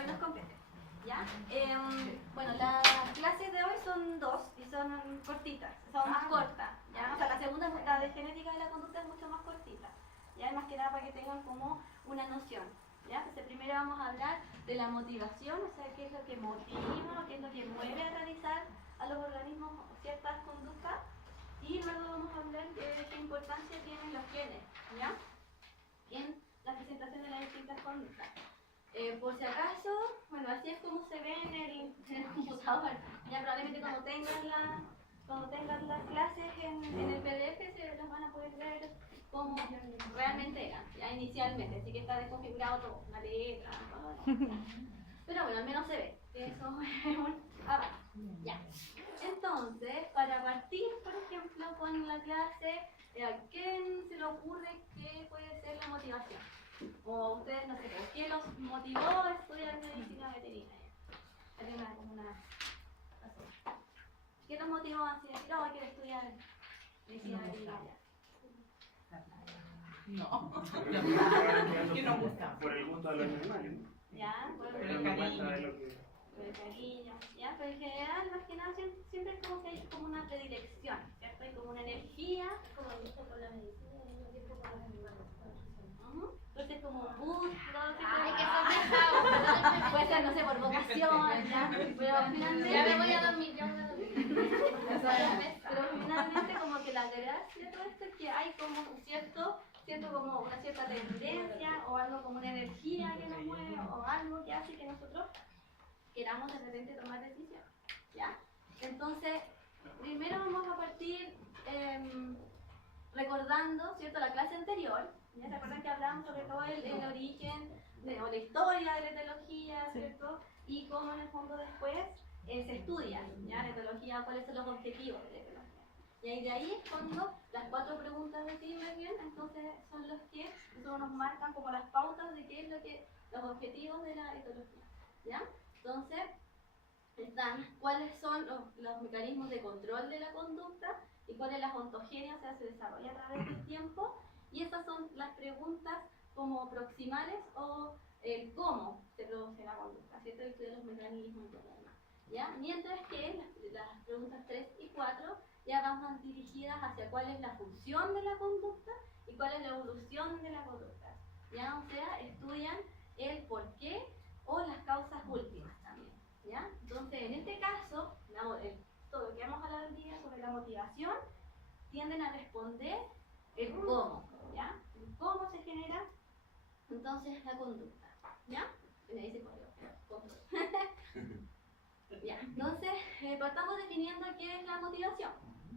hoy nos compete. ¿Ya? Bueno, las clases de hoy son 2 y son cortitas, son más cortas. ¿Ya? O sea, la segunda, la de genética de la conducta, es mucho más cortita. ¿Ya? Más que nada para que tengan como una noción. ¿Ya? Entonces, primero vamos a hablar de la motivación, o sea, qué es lo que motiva, qué es lo que mueve a realizar a los organismos ciertas conductas. Y luego vamos a hablar de qué importancia tienen los genes, ¿ya? En la presentación de las distintas conductas. Por si acaso, bueno, así es como se ve en el computador. Ya probablemente cuando tengan las clases en el PDF se las van a poder ver como realmente eran, ya inicialmente. Así que está desconfigurado todo, la letra, todo. Pero bueno, al menos se ve. Eso es un avance. Ya. Entonces, para partir, por ejemplo, con la clase, ¿a quién se le ocurre qué puede ser la motivación? O ustedes, no sé, ¿qué los motivó a estudiar medicina veterinaria? ¿Alguien como una razón? ¿Qué los motivó a decir, oh, quiero estudiar medicina veterinaria? No. ¿Qué nos gusta? Por el gusto de los animales, ¿no? ¿Ya? Por el cariño. Por el cariño, ¿ya? Pero en general, más que nada, siempre es como que hay como una predilección, ¿cierto? Hay como una energía, como el gusto por la medicina y el mismo tiempo por los animales. Entonces, como un gusto, ay, que son dejados. puede ser, no sé, por vocación, ¿ya? Pero finalmente. Ya me voy a dormir, ya me voy a dormir. Pero finalmente, como que la gracia de todo esto es que hay como un cierto como una cierta tendencia o algo como una energía que nos mueve o algo que hace que nosotros queramos de repente tomar decisiones, ¿ya? Entonces, primero vamos a partir recordando, ¿cierto?, la clase anterior. ¿Ya se acuerdan que hablamos sobre todo el origen o la historia de la etología, ¿cierto? Y cómo en el fondo después se estudia, ¿ya? La etología, cuáles son los objetivos de la etología. Y ahí de ahí es cuando las 4 preguntas de Timbergen, entonces son los que nos marcan como las pautas de qué es lo que los objetivos de la etología, ¿ya? Entonces, están cuáles son los mecanismos de control de la conducta y cuál es la ontogenia, o sea, se desarrolla a través del tiempo. Y esas son las preguntas como proximales o el cómo se produce la conducta, ¿cierto? El estudio de los mecanismos y todo lo demás, ¿ya? Mientras que las preguntas 3 y 4 ya van más dirigidas hacia cuál es la función de la conducta y cuál es la evolución de la conducta, ¿ya? O sea, estudian el por qué o las causas últimas también, ¿ya? Entonces, en este caso, todo lo que vamos a hablar hoy día sobre la motivación tienden a responder el cómo, ¿ya? El cómo se genera entonces la conducta, ¿ya? Me dice control. Ya, entonces partamos definiendo qué es la motivación,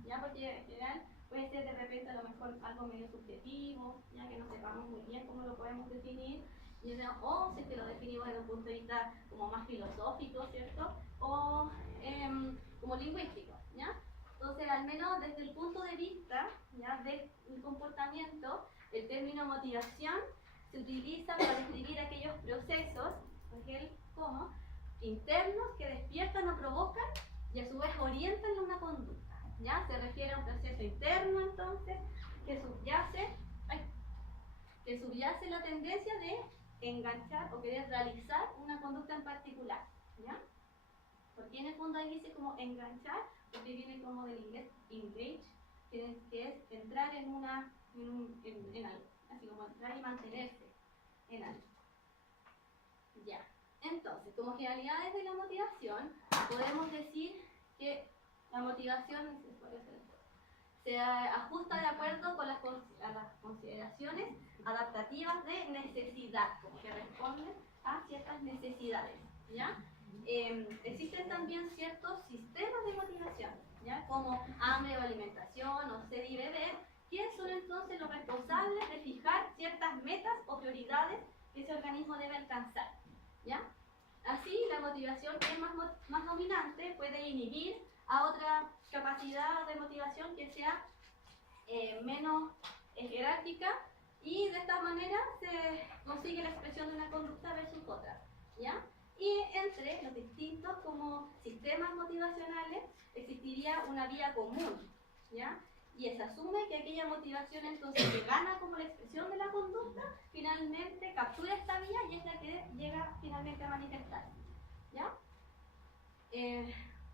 ¿ya? Porque en general puede ser de repente a lo mejor algo medio subjetivo, ya que no sepamos muy bien cómo lo podemos definir, o si es que lo definimos desde un punto de vista como más filosófico, ¿cierto? O como lingüístico, ¿ya? Entonces, al menos desde el punto de vista, ¿ya?, del comportamiento, el término motivación se utiliza para describir aquellos procesos, el cómo, internos que despiertan o provocan y a su vez orientan una conducta, ¿ya? Se refiere a un proceso interno, entonces, que subyace la tendencia de enganchar o querer realizar una conducta en particular, ¿ya? Porque en el fondo ahí dice como enganchar, porque viene como del inglés engage, que es entrar en algo, así como entrar y mantenerse en algo. Ya. Entonces, como generalidades de la motivación, podemos decir que la motivación se ajusta de acuerdo con las consideraciones adaptativas de necesidad, como que responden a ciertas necesidades, ¿ya? Existen también ciertos sistemas de motivación, ¿ya? Como hambre o alimentación o sed y beber, que son entonces los responsables de fijar ciertas metas o prioridades que ese organismo debe alcanzar, ¿ya? Así, la motivación que es más dominante puede inhibir a otra capacidad de motivación que sea menos jerárquica, y de esta manera se consigue la expresión de una conducta versus otra, ¿ya? Y entre los distintos como sistemas motivacionales existiría una vía común, ¿ya? y se asume que aquella motivación entonces que gana como la expresión de la conducta, finalmente captura esta vía y es la que llega finalmente a manifestarse, ¿ya?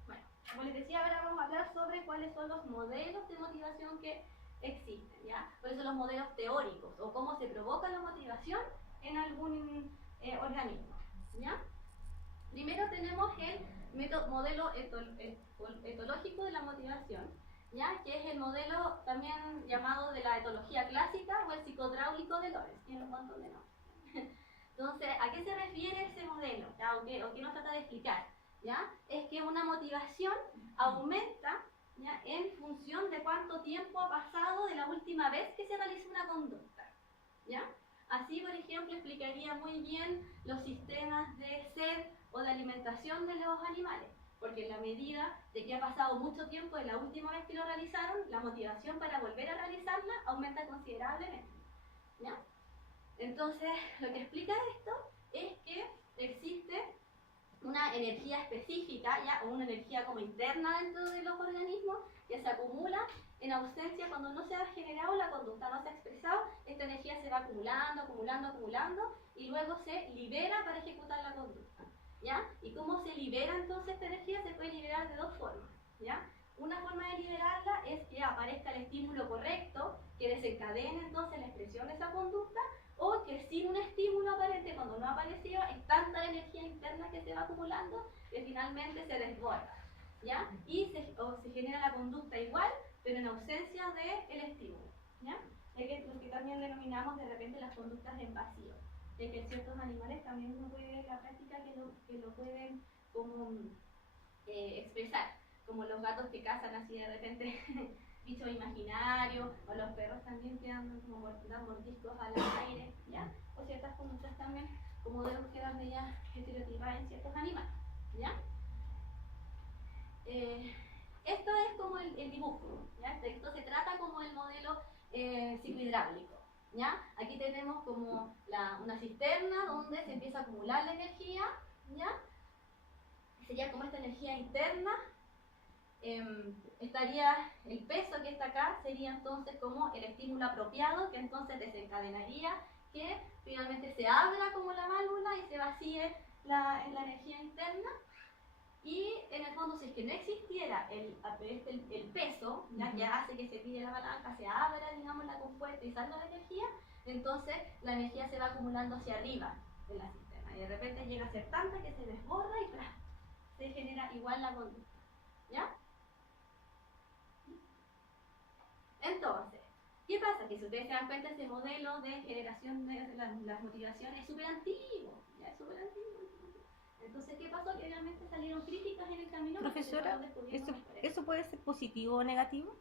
Bueno, como les decía, ahora vamos a hablar sobre cuáles son los modelos de motivación que existen, ¿ya? Por eso los modelos teóricos, o cómo se provoca la motivación en algún organismo, ¿ya? Primero tenemos el modelo etológico de la motivación, ¿ya? Que es el modelo también llamado de la etología clásica o el psicotráulico de Lorenz, tiene un montón de nombres. Entonces, ¿a qué se refiere ese modelo? ¿Ya? ¿O qué nos trata de explicar? ¿Ya? Es que una motivación aumenta, ¿ya? En función de cuánto tiempo ha pasado de la última vez que se realizó una conducta, ¿ya? Así, por ejemplo, explicaría muy bien los sistemas de sed o de alimentación de los animales, porque en la medida de que ha pasado mucho tiempo de la última vez que lo realizaron, la motivación para volver a realizarla aumenta considerablemente, ¿ya? Entonces, lo que explica esto es que existe una energía específica, ¿ya? O una energía como interna dentro de los organismos que se acumula en ausencia cuando no se ha generado la conducta, no se ha expresado, esta energía se va acumulando y luego se libera para ejecutar la conducta, ¿ya? ¿Y cómo se libera entonces esta energía? Se puede liberar de dos formas, ¿ya? Una forma de liberarla es que aparezca el estímulo correcto que desencadene entonces la expresión de esa conducta, o que sin un estímulo aparente, cuando no ha aparecido, es tanta la energía interna que se va acumulando que finalmente se desborda, ¿ya? Y se genera la conducta igual, pero en ausencia del estímulo, ¿ya? Es que lo que también denominamos de repente las conductas en vacío, de que ciertos animales también uno puede ver la práctica que lo pueden como expresar, como los gatos que cazan así de repente bichos imaginarios, o los perros también que andan como dan mordiscos al aire, ¿ya? O ciertas conductas también como de búsqueda media estereotipadas en ciertos animales, ¿ya? Esto es como el dibujo, ¿ya? Esto se trata como el modelo psicohidráulico, ¿ya? Aquí tenemos como una cisterna donde se empieza a acumular la energía, ¿ya? Sería como esta energía interna. Estaría el peso que está acá, sería entonces como el estímulo apropiado, que entonces desencadenaría que finalmente se abra como la válvula y se vacíe la energía interna. Y en el fondo, si es que no existiera el peso, ¿ya? Que hace que se tire la palanca, se abra, digamos, la compuerta y salga la energía, entonces la energía se va acumulando hacia arriba de la cisterna y de repente llega a ser tanta que se desborda y ¡pras! Se genera igual la conducta, ¿ya? Entonces, ¿qué pasa? Que si ustedes se dan cuenta, ese modelo de generación de las motivaciones es súper antiguo, ya es súper antiguo. Entonces, ¿qué pasó? Que obviamente salieron críticas en el camino. Profesora, ¿eso puede ser positivo o negativo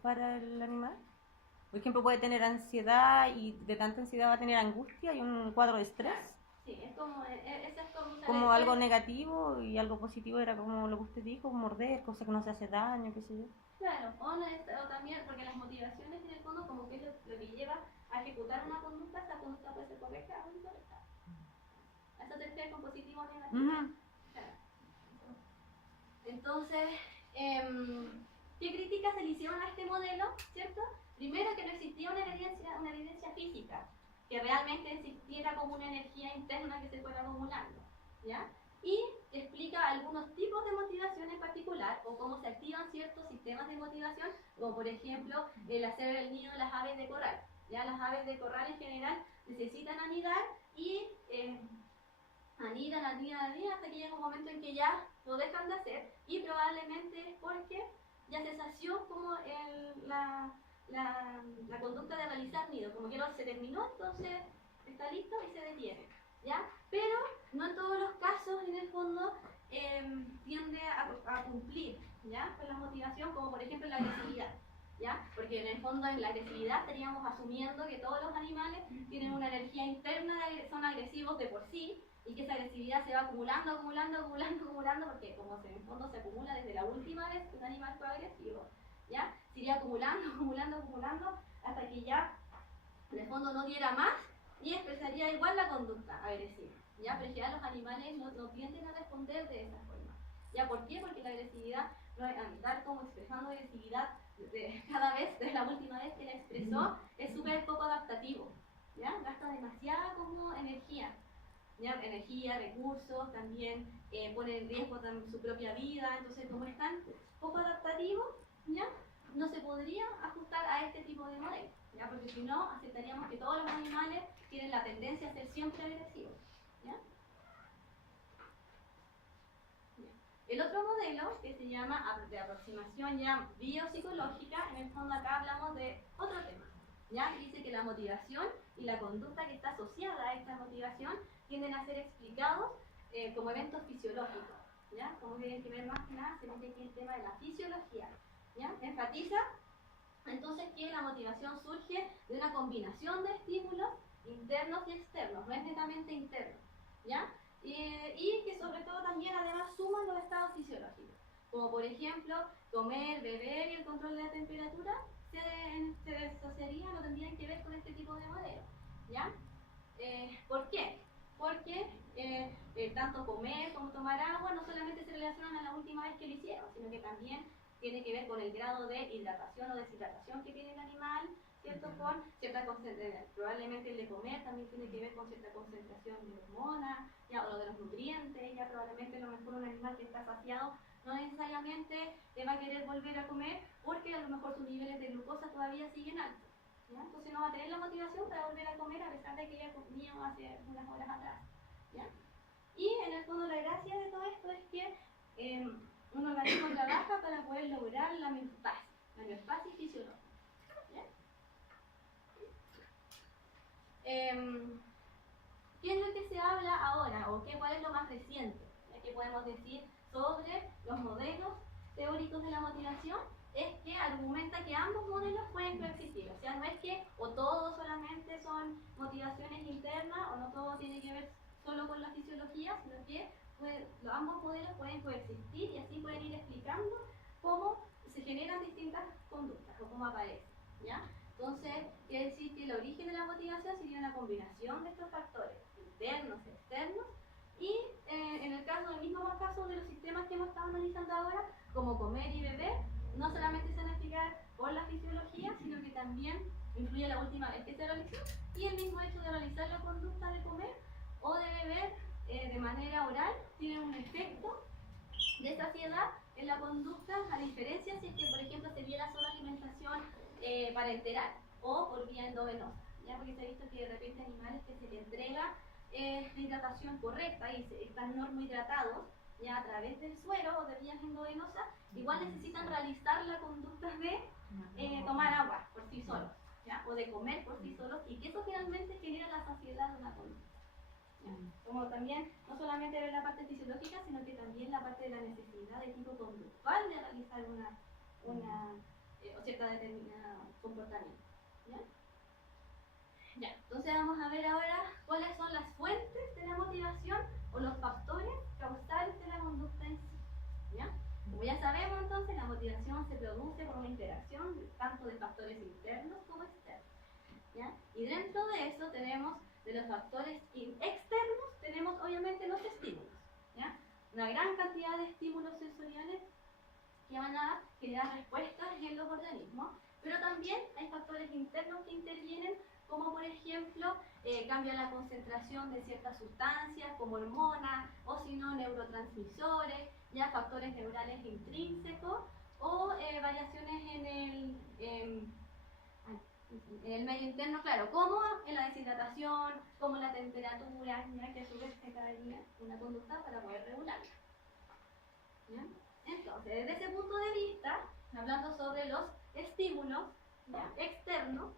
para el animal? Por ejemplo, puede tener ansiedad y de tanta ansiedad va a tener angustia y un cuadro de estrés. Sí, es como, eso es como algo negativo y algo positivo era como lo que usted dijo, morder, cosa que no se hace daño, qué sé yo. Claro, o también, porque las motivaciones en el fondo como que es lo que lleva a ejecutar una conducta, esa conducta puede ser correcta o incorrecta. Eso te refieres con positivo o negativo. Claro. Entonces, ¿qué críticas se le hicieron a este modelo? ¿Cierto? Primero, que no existía una evidencia física, que realmente existiera como una energía interna que se fuera acumulando, ¿ya? Y que explica algunos tipos de motivación en particular, o cómo se activan ciertos sistemas de motivación, como por ejemplo el hacer el nido de las aves de corral. ¿Ya? Las aves de corral en general necesitan anidar y anidan hasta que llega un momento en que ya lo dejan de hacer, y probablemente es porque ya se sació como la conducta de realizar nido, como que no se terminó, entonces está listo y se detiene, ¿ya? Pero no en todos los casos en el fondo tiende a cumplir, ¿ya? Con la motivación, como por ejemplo la agresividad, ¿ya? Porque en el fondo en la agresividad estaríamos asumiendo que todos los animales tienen una energía interna, son agresivos de por sí, y que esa agresividad se va acumulando, porque como en el fondo se acumula desde la última vez que un animal fue agresivo, ¿ya? Se iría acumulando, hasta que ya en el fondo no diera más y expresaría igual la conducta agresiva, ¿ya? Pero ya los animales no tienden a responder de esa forma. ¿Ya por qué? Porque la agresividad, no es andar como expresando agresividad cada vez, desde la última vez que la expresó, es súper poco adaptativo, ¿ya? Gasta demasiada como energía, ¿ya? Energía, recursos, también pone en riesgo también su propia vida, entonces como es tan poco adaptativo, ¿ya? No se podría ajustar a este tipo de modelo, ¿ya? Porque si no, aceptaríamos que todos los animales tienen la tendencia a ser siempre agresivos, ¿ya? El otro modelo, que se llama de aproximación ya biopsicológica, en el fondo acá hablamos de otro tema, ¿ya? Dice que la motivación y la conducta que está asociada a esta motivación tienden a ser explicados como eventos fisiológicos, ¿ya? Como tienen que ver más que nada, se mete aquí el tema de la fisiología, ¿ya? Enfatiza entonces que la motivación surge de una combinación de estímulos internos y externos, no es netamente interno, ¿ya? Y que sobre todo también además suman los estados fisiológicos, como por ejemplo comer, beber y el control de la temperatura se asociarían o tendrían que ver con este tipo de modelo, ¿ya? ¿Por qué? Porque tanto comer como tomar agua no solamente se relacionan a la última vez que lo hicieron, sino que también tiene que ver con el grado de hidratación o deshidratación que tiene el animal, ¿cierto? Con cierta concentración, probablemente el de comer también tiene que ver con cierta concentración de hormonas, ya, o de los nutrientes, ya probablemente a lo mejor un animal que está saciado no necesariamente va a querer volver a comer porque a lo mejor sus niveles de glucosa todavía siguen altos, ¿ya? Entonces no va a tener la motivación para volver a comer a pesar de que haya comido hace unas horas atrás, ¿ya? Y en el fondo la gracia de todo esto es que un organismo trabaja para poder lograr la homeostasis fisiológica, ¿ya? ¿Qué es lo que se habla ahora o cuál es lo más reciente? ¿Qué podemos decir sobre los modelos teóricos de la motivación? Es que argumenta que ambos modelos pueden coexistir, o sea, no es que o todo solamente son motivaciones internas o no todo tiene que ver solo con la fisiología, sino que ambos modelos pueden coexistir y así pueden ir explicando cómo se generan distintas conductas o cómo aparecen, ¿ya? Entonces, quiere decir que el origen de la motivación sería una combinación de estos factores internos y externos y en el mismo caso de los sistemas que hemos estado analizando ahora, como comer y beber, no solamente se van a explicar por la fisiología, sino que también influye la última vez que se realizó y el mismo hecho de realizar la conducta de comer o de beber de manera oral tiene un efecto de saciedad en la conducta, a diferencia si es que por ejemplo se viera solo alimentación parenteral o por vía endovenosa, ¿ya? Porque se ha visto que de repente animales que se les entrega la hidratación correcta y están normohidratados ya a través del suero o de vías endovenosas, igual necesitan realizar la conducta de tomar agua por sí solos, ¿ya? O de comer por sí solos, y que eso finalmente genera la saciedad de una conducta. Como también, no solamente ver la parte fisiológica, sino que también la parte de la necesidad de tipo conductual de realizar o cierta determinada comportamiento, ¿ya? Ya, entonces vamos a ver ahora cuáles son las fuentes de la motivación o los factores causales de la conducta en sí, ¿ya? Como ya sabemos entonces, la motivación se produce por una interacción tanto de factores internos como externos, ¿ya? Y dentro de eso tenemos, de los factores externos, tenemos obviamente los estímulos, ¿ya? Una gran cantidad de estímulos sensoriales que van a generar respuestas en los organismos, pero también hay factores internos que intervienen, como por ejemplo cambia la concentración de ciertas sustancias como hormonas o si no neurotransmisores, ya factores neurales intrínsecos o variaciones en el medio interno, claro, como en la deshidratación, como la temperatura, ya que a su vez se daría una conducta para poder regularla, ¿ya? Entonces, desde ese punto de vista, hablando sobre los estímulos, ¿ya?, externos,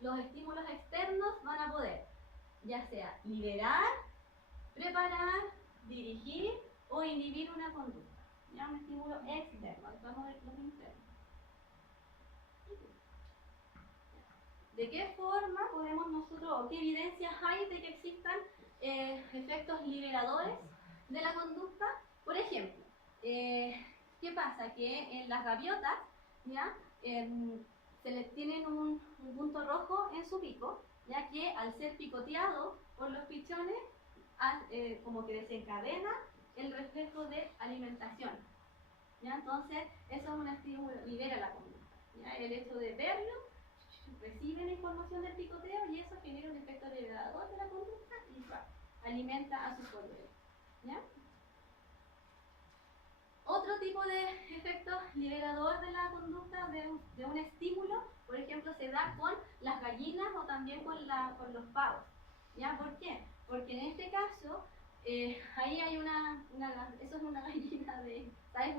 los estímulos externos van a poder, ya sea liberar, preparar, dirigir o inhibir una conducta, ¿ya? Un estímulo externo, después vamos a ver los internos. ¿De qué forma podemos nosotros, o qué evidencias hay de que existan efectos liberadores de la conducta? Por ejemplo, ¿qué pasa? Que en las gaviotas, ¿ya?, se les tienen un punto rojo en su pico, ya que al ser picoteado por los pichones, como que desencadena el reflejo de alimentación. ¿Ya? Entonces, eso es un estímulo, libera la conducta. ¿Ya? El hecho de verlo, recibe la información del picoteo y eso genera un efecto liberador de la conducta y alimenta a su polluelo. ¿Ya? Otro tipo de efecto liberador de la conducta de un estímulo, por ejemplo, se da con las gallinas o también con los pavos. ¿Ya? ¿Por qué? Porque en este caso, ahí hay eso es una gallina ¿sabes?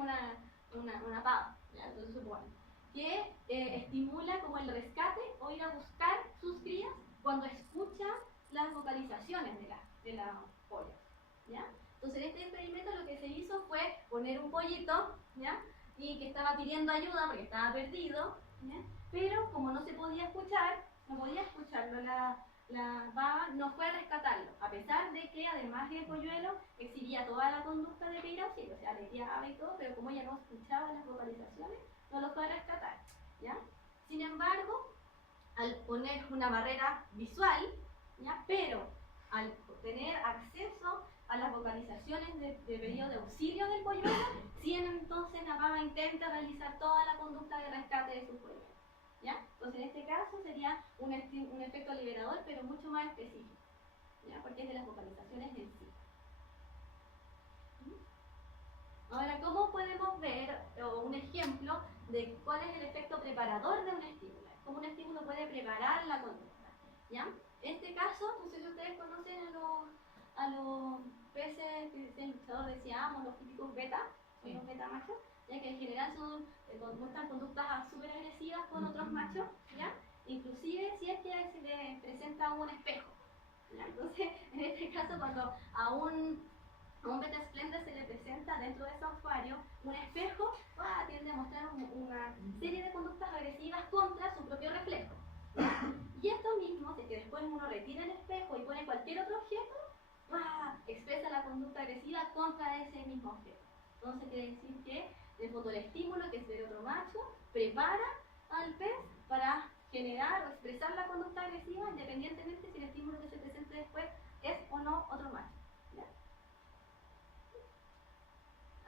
Una pava, ¿ya? Entonces supone que estimula como el rescate o ir a buscar sus crías cuando escucha las vocalizaciones de la polla, ¿ya? Entonces en este experimento lo que se hizo fue poner un pollito, ¿ya? Y que estaba pidiendo ayuda porque estaba perdido, ¿ya? Pero como no se podía escuchar, no podía escucharlo la baba, no fue a rescatarlo, a pesar de que además el polluelo exhibía toda la conducta de pedir auxilio, o sea, aleteaba y todo, pero como ella no escuchaba las vocalizaciones, no lo fue a rescatar, ¿ya? Sin embargo, al poner una barrera visual, ¿ya? Pero al tener acceso a las vocalizaciones de pedido de auxilio del polluelo, sí entonces la baba intenta realizar toda la conducta de rescate de su polluelo, ¿ya? Entonces en este caso sería un efecto liberador, pero mucho más específico, ¿ya? Porque es de las vocalizaciones en sí. Ahora, ¿cómo podemos ver un ejemplo de cuál es el efecto preparador de un estímulo? ¿Cómo un estímulo puede preparar la conducta? ¿Ya? En este caso, no sé si ustedes conocen a los peces que el ilustrador decíamos, los típicos beta, sí, los beta machos, ya que en general muestran conductas súper agresivas con otros machos, ¿ya? Inclusive si es que se le presenta un espejo, ¿ya? Entonces, en este caso, cuando a un beta esplendor se le presenta dentro de ese acuario un espejo, tiende a mostrar una serie de conductas agresivas contra su propio reflejo. Y esto mismo, si que después uno retira el espejo y pone cualquier otro objeto, expresa la conducta agresiva contra ese mismo objeto. Entonces quiere decir que el fotoestímulo, que es ver otro macho, prepara al pez para generar o expresar la conducta agresiva independientemente si el estímulo que se presente después es o no otro macho. ¿Ya?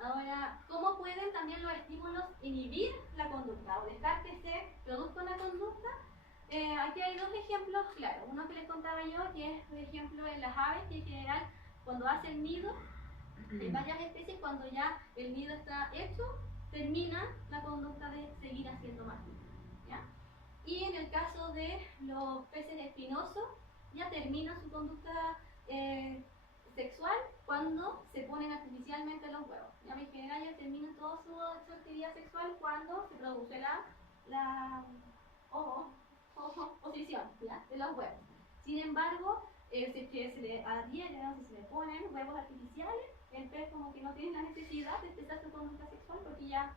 Ahora, ¿cómo pueden también los estímulos inhibir la conducta o dejar que se produzca una conducta? Aquí hay dos ejemplos claros. Uno que les contaba yo, que es, por ejemplo, en las aves, que en general cuando hacen nido, en varias especies, cuando ya el nido está hecho, termina la conducta de seguir haciendo más nido, ¿ya? Y en el caso de los peces espinosos, ya termina su conducta sexual cuando se ponen artificialmente los huevos. ¿Ya? En general ya terminan toda su actividad sexual cuando se produce la posición, ¿ya? De los huevos. Sin embargo, si es que se le adhieren o si se le ponen huevos artificiales, el pez como que no tiene la necesidad de empezar su conducta sexual porque ya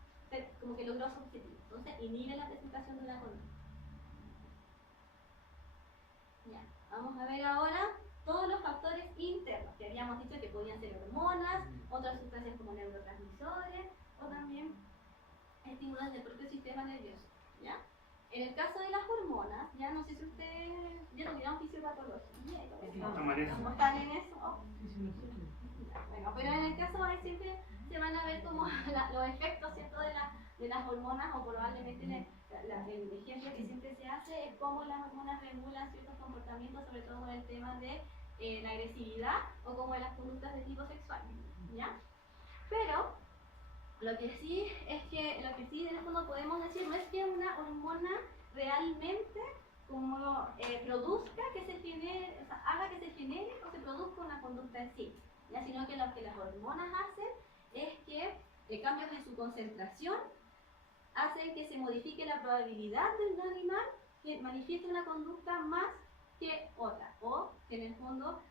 como que logró su objetivo. Entonces inhibe la presentación de la conducta. Ya, vamos a ver ahora todos los factores internos que habíamos dicho que podían ser hormonas, otras sustancias como neurotransmisores o también estímulos del propio sistema nervioso, ¿ya? En el caso de las hormonas, ya no sé si ustedes ya tuvieron fisiopatología y todo eso. ¿Cómo están en eso? Bueno, pero en el caso ahí siempre se van a ver como los efectos, ¿cierto? de las hormonas, o probablemente el ejemplo que siempre se hace es cómo las hormonas regulan ciertos comportamientos, sobre todo con el tema de la agresividad o como de las conductas de tipo sexual, ¿ya? Pero lo que sí en el fondo podemos decir no es que una hormona realmente como produzca que se genere, o sea, haga que se genere o se produzca una conducta en sí, ¿ya? Sino que lo que las hormonas hacen es que cambios en su concentración hacen que se modifique la probabilidad de un animal que manifieste una conducta más que otra, o que en el fondo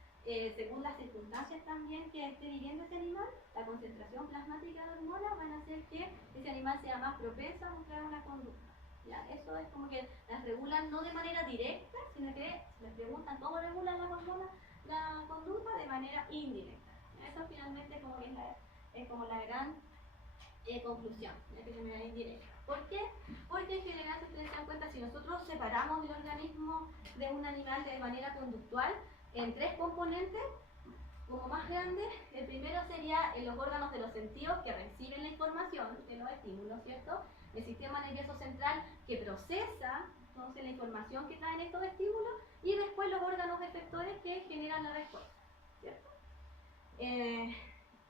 según las circunstancias también que esté viviendo ese animal, la concentración plasmática de hormonas van a hacer que ese animal sea más propenso a mostrar una conducta, ¿ya? Eso es como que las regulan no de manera directa, sino que les preguntan cómo regulan las hormonas la conducta de manera indirecta, ¿ya? Eso finalmente como que es como la gran conclusión, ¿ya? Que de manera indirecta. ¿Por qué? Porque en general, si ustedes se dan cuenta, si nosotros separamos el organismo de un animal de manera conductual en tres componentes, como más grandes, el primero sería en los órganos de los sentidos que reciben la información de los estímulos, ¿cierto? El sistema nervioso central que procesa entonces la información que traen estos estímulos y después los órganos efectores que generan la respuesta, ¿cierto?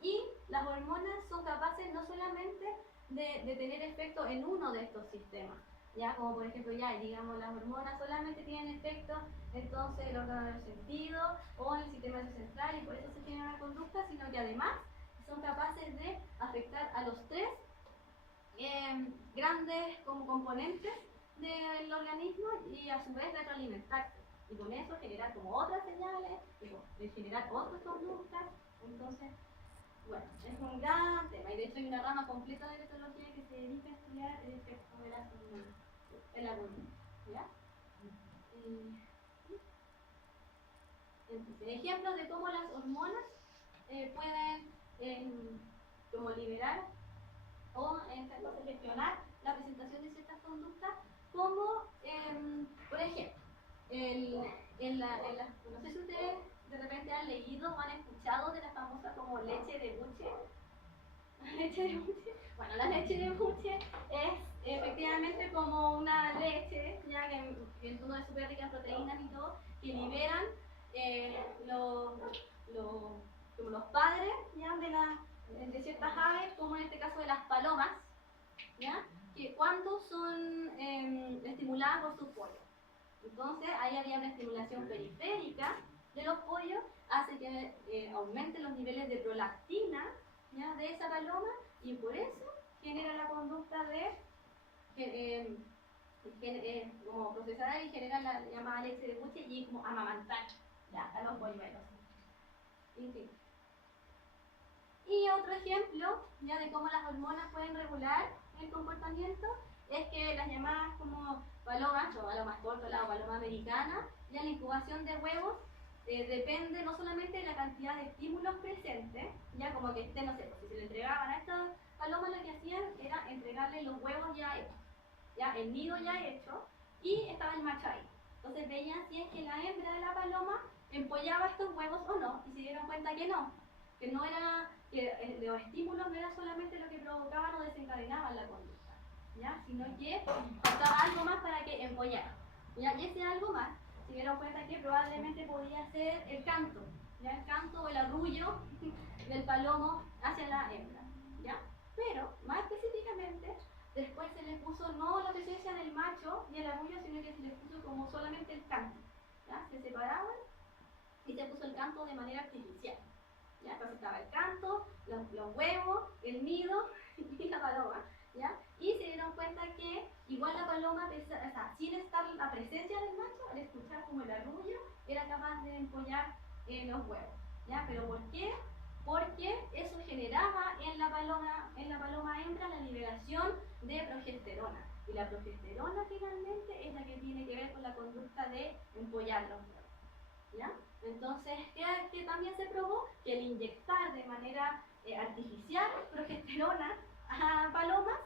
Y las hormonas son capaces no solamente de tener efecto en uno de estos sistemas, ya como por ejemplo ya digamos las hormonas solamente tienen efecto entonces en el órgano de los sentidos o en el sistema nervioso central y por eso se genera una conducta, sino que además son capaces de afectar a los tres grandes como componentes del organismo y a su vez retroalimentarse y con eso generar como otras señales y generar otras conductas. Entonces, bueno, es un gran tema y de hecho hay una rama completa de la etología que se dedica a estudiar el efecto de las hormonas en la conducta, ¿ya? Entonces, ejemplos de cómo las hormonas pueden como liberar o entonces gestionar la presentación de ciertas conductas, como por ejemplo, no sé si ustedes de repente han leído o han escuchado de la famosa como leche de buche. ¿Leche de buche? Bueno, la leche de buche es efectivamente como una leche, ya que es súper rica en proteínas y todo, que liberan como los padres ya de ciertas aves, como en este caso de las palomas, ¿ya? Que cuando son estimuladas por sus pollos. Entonces ahí había una estimulación periférica de los pollos, hace que aumenten los niveles de prolactina, ¿ya? De esa paloma y por eso genera la conducta de como procesar y generar la llamada leche de buche y como amamantar, ¿ya? A los polluelos. En fin. Y otro ejemplo ya de cómo las hormonas pueden regular el comportamiento es que las llamadas como palomas o palomas tórtola o paloma americana, ya la incubación de huevos depende no solamente de la cantidad de estímulos presentes, ya como que no sé, si se le entregaban a estas palomas lo que hacían era entregarle los huevos ya hechos, ya el nido ya hecho y estaba el macho ahí. Entonces veían si es que la hembra de la paloma empollaba estos huevos o no y se dieron cuenta que no era, que los estímulos no era solamente lo que provocaban o desencadenaban la conducta, ¿ya? Sino que faltaba algo más para que empollara, ¿ya? Y ese algo más se dieron cuenta que probablemente podía ser el canto, ¿ya? El canto o el arrullo del palomo hacia la hembra, ¿ya? Pero más específicamente después se le puso no la presencia del macho y el arrullo, sino que se le puso como solamente el canto, ¿ya? Se separaban y se puso el canto de manera artificial. ¿Ya? Entonces estaba el canto, los huevos, el nido y la paloma, ¿ya? Y se dieron cuenta que igual la paloma, o sea, sin estar la presencia del macho, al escuchar como el arrullo, era capaz de empollar los huevos, ¿ya? ¿Pero por qué? Porque eso generaba en la paloma hembra la liberación de progesterona. Y la progesterona finalmente es la que tiene que ver con la conducta de empollar los huevos, ¿ya? Entonces, ¿qué también se probó? Que el inyectar de manera artificial progesterona a palomas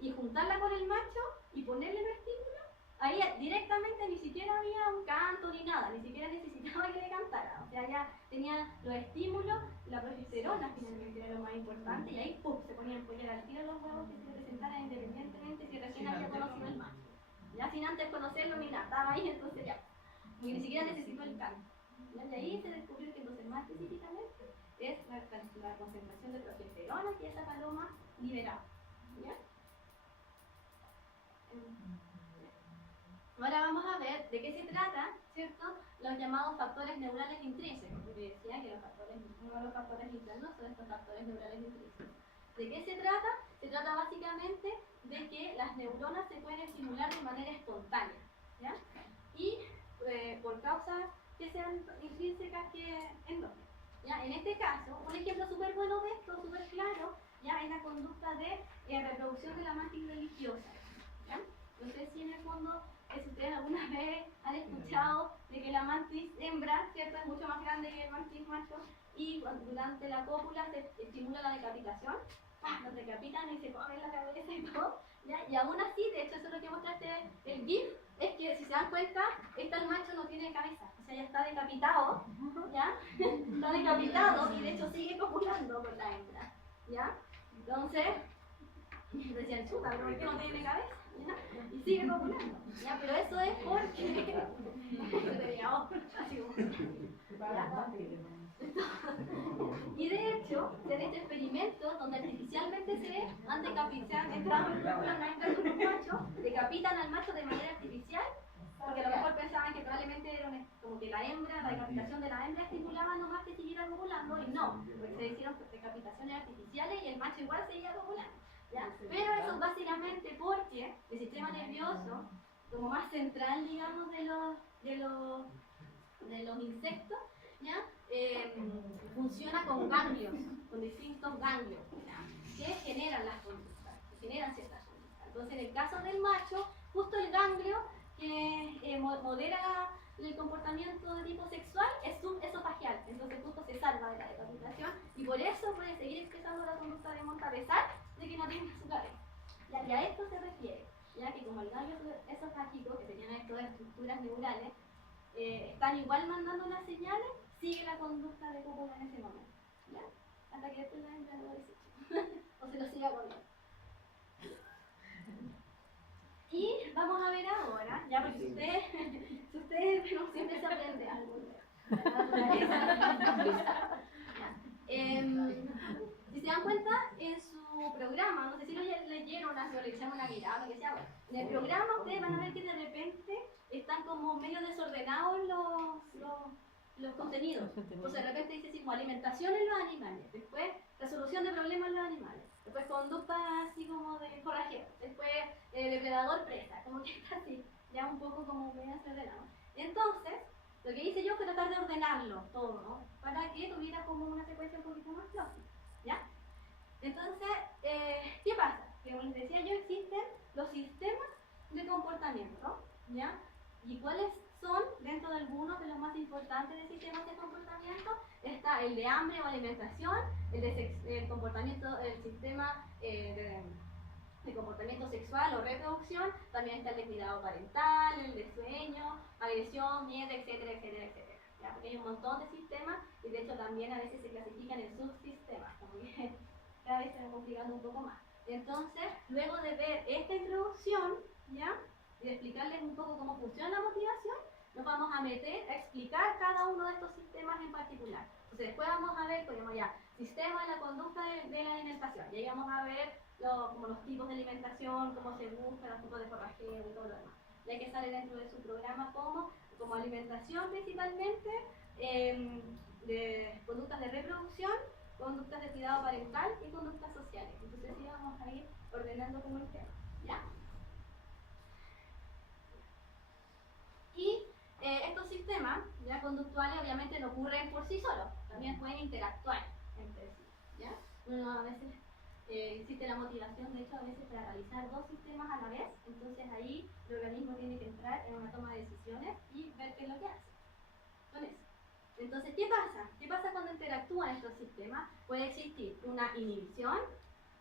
y juntarla con el macho y ponerle el estímulo, ahí directamente ni siquiera había un canto ni nada, ni siquiera necesitaba que le cantara. O sea, ya tenía los estímulos, la progesterona finalmente era lo más importante y ahí ¡pum! Se ponían a empollar al tiro los huevos que se presentaran independientemente si recién había conocido el macho. Ya sin antes conocerlo ni nada, estaba ahí, entonces ya. Y ni siquiera necesitó el canto. Y ahí se descubrió que entonces más específicamente es la concentración de progesterona que esa paloma liberaba, ¿ya? Ahora vamos a ver de qué se trata, ¿cierto? Los llamados factores neurales intrínsecos, porque decía que uno de los factores internos son estos factores neurales intrínsecos. ¿De qué se trata? Se trata básicamente de que las neuronas se pueden estimular de manera espontánea, ¿ya? Y por causas que sean intrínsecas que endógenas, ¿ya? En este caso, un ejemplo súper bueno de esto, súper claro, ya es la conducta de reproducción de la mantis religiosa, ¿ya? No sé si en el fondo, si ustedes alguna vez han escuchado de que la mantis hembra, ¿cierto?, es mucho más grande que el mantis macho y durante la cópula se estimula la decapitación los decapitan y se comen la cabeza y todo, ¿ya? Y aún así, de hecho eso es lo que mostraste el GIF, es que si se dan cuenta, el macho no tiene cabeza, o sea, ya está decapitado, ¿ya? Está decapitado y de hecho sigue copulando con la hembra, ¿ya? Entonces, decían, chuta, pero ¿por qué no tiene cabeza? ¿Ya? Y sigue copulando, ¿ya? Pero eso es porque... Y de hecho, se han hecho experimentos donde artificialmente se han decapitado, un macho, decapitan al macho de manera artificial, porque a lo mejor pensaban que probablemente era como que la decapitación de la hembra estimulaba nomás que siguiera copulando, y no, porque se hicieron decapitaciones artificiales y el macho igual seguía copulando, ¿ya? Pero eso es básicamente porque el sistema nervioso, como más central, digamos, de los insectos, ¿ya? Funciona con ganglios, con distintos ganglios, ¿ya? Que generan las conductas, que generan ciertas conductas. Entonces, en el caso del macho, justo el ganglio que modera el comportamiento de tipo sexual es subesofagial, entonces justo se salva de la decapitación y por eso puede seguir expresando la conducta de monta a pesar de que no tenga su cabeza. Y a esto se refiere, ya que como el ganglio esofágico, que serían estas estructuras neurales, están igual mandando las señales, sigue la conducta de cópula en ese momento, ¿ya? Hasta que después la hembra lo deseche o se lo siga comiendo. Y vamos a ver ahora, ya porque si ustedes no, siempre se aprende algo de la naturaleza. Si se dan cuenta, en su programa, no sé si lo leyeron o le echaron una mirada, lo que sea, bueno, en el programa ustedes van a ver que de repente están como medio desordenados los contenidos. Entonces de repente dice así como alimentación en los animales, después resolución de problemas en los animales, después conducta así como de forrajero, después depredador presa, como que está así, ya un poco como medio desordenado. Entonces, lo que hice yo fue tratar de ordenarlo todo, ¿no? Para que tuviera como una secuencia un poquito más lógica, ¿ya? Entonces, ¿qué pasa? Que como les decía yo, existen los sistemas de comportamiento, ¿ya? ¿Y cuáles son, dentro de algunos de los más importantes de sistemas de comportamiento? Está el de hambre o alimentación, el comportamiento, el sistema de comportamiento sexual o reproducción, también está el de cuidado parental, el de sueño, agresión, miedo, etcétera, etcétera, etcétera. ¿Ya? Porque hay un montón de sistemas y de hecho también a veces se clasifican en subsistemas, como que cada vez se va complicando un poco más. Entonces, luego de ver esta introducción, ¿ya? Y de explicarles un poco cómo funciona la motivación, nos vamos a meter a explicar cada uno de estos sistemas en particular. Entonces, después vamos a ver, ponemos ya, sistema de la conducta de la alimentación. Y ahí vamos a ver como los tipos de alimentación, cómo se busca, los tipos de forrajeo y todo lo demás. Ya que sale dentro de su programa como alimentación principalmente, de conductas de reproducción, conductas de cuidado parental y conductas sociales. Entonces, sí vamos a ir ordenando como el tema, ¿ya? Y estos sistemas ya conductuales obviamente no ocurren por sí solos, también pueden interactuar entre sí, ¿ya? A veces existe la motivación, de hecho, a veces para realizar dos sistemas a la vez, entonces ahí el organismo tiene que entrar en una toma de decisiones y ver qué es lo que hace con eso. Entonces, ¿qué pasa? ¿Qué pasa cuando interactúan estos sistemas? Puede existir una inhibición,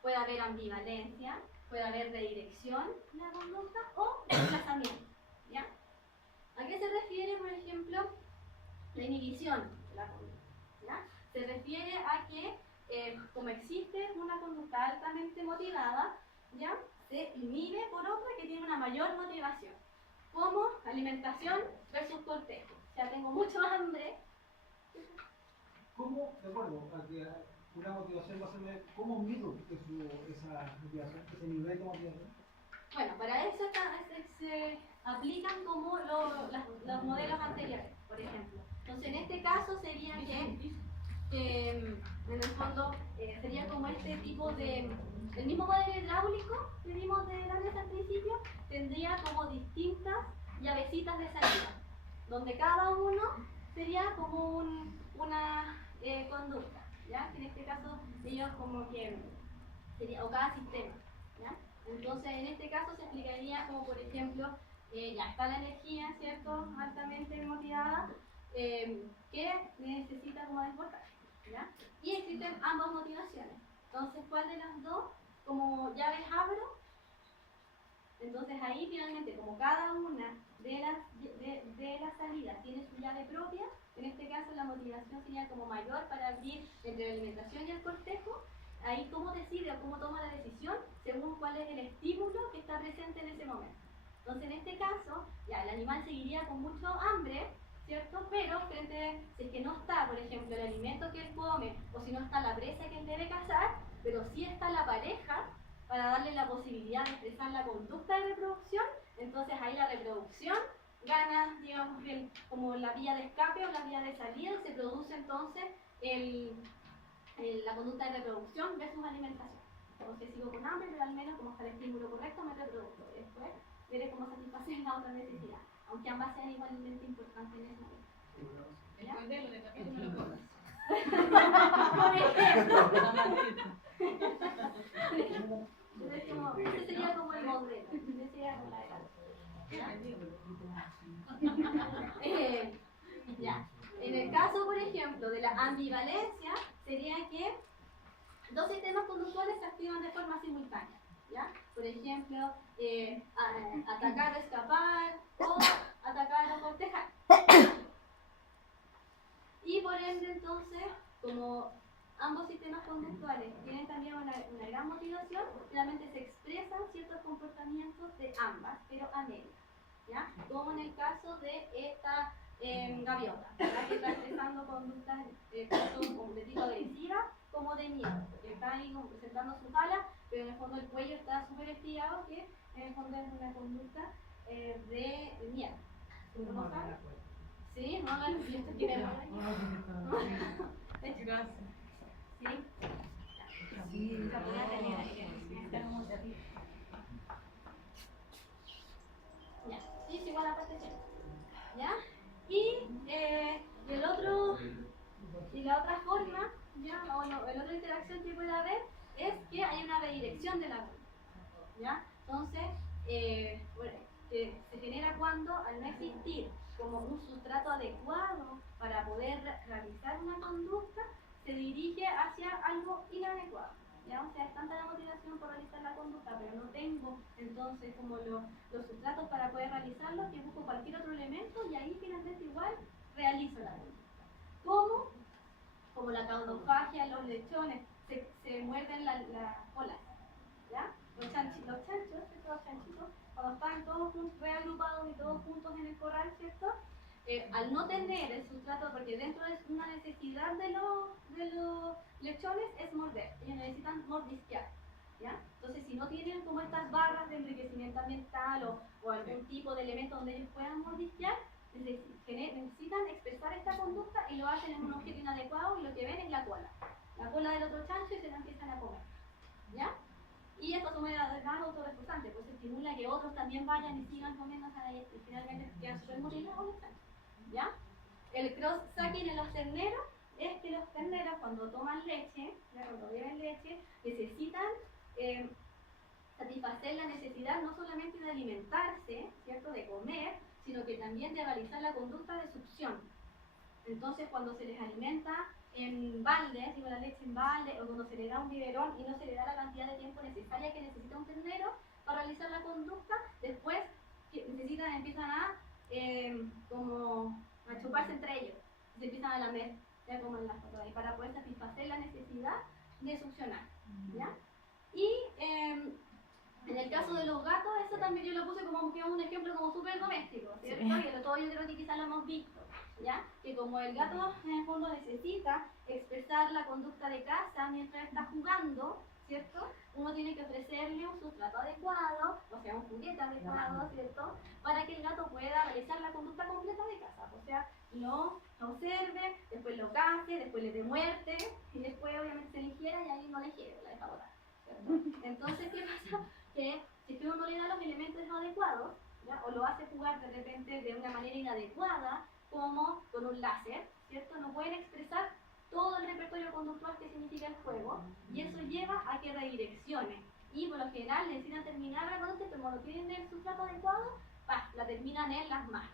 puede haber ambivalencia, puede haber redirección en la conducta o desplazamiento, ¿ya? ¿A qué se refiere, por ejemplo, la inhibición de la conducta? ¿Ya? Se refiere a que, como existe una conducta altamente motivada, ¿ya? Se inhibe por otra que tiene una mayor motivación, como alimentación versus cortejo. O sea, tengo mucho hambre. ¿Cómo, de acuerdo, a que una motivación va a ser, cómo mido esa motivación, ese nivel de motivación? Bueno, para eso se aplican como los modelos anteriores, por ejemplo. Entonces, en este caso sería que en el fondo sería como este tipo de... El mismo modelo hidráulico que vimos de antes al principio tendría como distintas llavecitas de salida, donde cada uno sería como una conducta, ¿ya? En este caso ellos como que sería, o cada sistema, ¿ya? Entonces en este caso se explicaría como por ejemplo, ya está la energía, ¿cierto? Altamente motivada, que necesita como desbordar, ¿ya? Y existen ambas motivaciones, Entonces, ¿cuál de las dos? Como llaves abro. Entonces ahí finalmente, como cada una de las salidas tiene su llave propia, en este caso la motivación sería como mayor para abrir entre la alimentación y el cortejo. Ahí cómo decide o cómo toma la decisión según cuál es el estímulo que está presente en ese momento. Entonces en este caso, ya el animal seguiría con mucho hambre, ¿cierto? Pero frente, si es que no está, por ejemplo, el alimento que él come, o si no está la presa que él debe cazar, pero sí está la pareja, para darle la posibilidad de expresar la conducta de reproducción, entonces ahí la reproducción gana, digamos, como la vía de escape o la vía de salida, se produce entonces la conducta de reproducción versus alimentación. Entonces sigo con hambre, pero al menos como está el estímulo correcto me reproduzco. Después veré cómo satisfacer la otra necesidad, aunque ambas sean igualmente importantes en ese momento. Después de lo de capítulo no lo comas. Por ejemplo, ese sería como el modelo. Ese sería como la edad. Ya. En el caso, por ejemplo, de la ambivalencia, sería que dos sistemas conductuales se activan de forma simultánea. ¿Ya? Por ejemplo, atacar o escapar, o atacar o cortejar. Y por ende, entonces, como ambos sistemas conductuales tienen también una gran motivación, realmente se expresan ciertos comportamientos de ambas, pero a medias, ¿ya? Como en el caso de esta gaviota, ¿ya? Que está expresando conductas tanto de tipo agresiva como de miedo, porque está ahí como presentando sus alas, pero en el fondo el cuello está súper estirado, que en el fondo es una conducta de miedo. ¿No saben? Sí, no la luz, esto tiene mala. Gracias. ¿Sí? Sí, la voy a tener ahí. Ya, sí, es igual a la parte C. ¿Ya? Y la otra forma, ¿ya? O la otra interacción que puede haber es que hay una redirección de la conducta. ¿Ya? Entonces, bueno, que se genera cuando, al no existir como un sustrato adecuado para poder realizar una conducta, se dirige hacia algo inadecuado. ¿Ya? O sea, es tanta la motivación por realizar la conducta, pero no tengo entonces como los sustratos para poder realizarlo, que busco cualquier otro elemento y ahí finalmente igual realizo la conducta. Como la caudofagia, los lechones, se muerden la cola. ¿Ya? Los chanchitos, cuando están todos reagrupados y todos juntos en el corral, ¿cierto? Al no tener el sustrato, porque dentro de una necesidad de los lechones es morder, ellos necesitan mordisquear, ¿ya? Entonces, si no tienen como estas barras de enriquecimiento ambiental o algún tipo de elemento donde ellos puedan mordisquear, necesitan expresar esta conducta y lo hacen en un objeto inadecuado y lo que ven es la cola del otro chancho y se la empiezan a comer, ¿ya? Y esto es además autorreforzante, pues estimula que otros también vayan y sigan comiéndose a y finalmente quedan súper motivados los chanchos, ¿ya? El cross-sucking en los terneros es que los terneros cuando toman leche, ¿ya? Cuando beben leche, necesitan satisfacer la necesidad no solamente de alimentarse, ¿cierto? De comer, sino que también de realizar la conducta de succión. Entonces, cuando se les alimenta en balde, digo la leche en balde, o cuando se le da un biberón y no se le da la cantidad de tiempo necesaria que necesita un ternero para realizar la conducta, después empiezan a como a chuparse entre ellos, se empiezan a lamer, ya como en la foto ahí, para poder satisfacer la necesidad de succionar, ¿ya? Y en el caso de los gatos, eso también yo lo puse como un ejemplo como súper doméstico, ¿cierto? Sí. Y todo yo creo que quizás lo hemos visto, ¿ya? Que como el gato en el fondo necesita expresar la conducta de caza mientras está jugando, ¿cierto? Uno tiene que ofrecerle un sustrato adecuado, o sea, un juguete adecuado, ¿cierto? Para que el gato pueda realizar la conducta completa de caza, o sea, lo observe, después lo case, después le dé muerte, y después obviamente se le ingiera y ahí no le ingiere, la deja botar, ¿cierto? Entonces, ¿qué pasa? Que si uno no le da los elementos adecuados, ¿ya? O lo hace jugar de repente de una manera inadecuada, como con un láser, ¿cierto? No pueden expresar todo el repertorio conductual que significa el juego, y eso lleva a que redireccione. Y por lo general necesitan terminar la conducta, pero cuando tienen el sustrato adecuado, la terminan en las manos,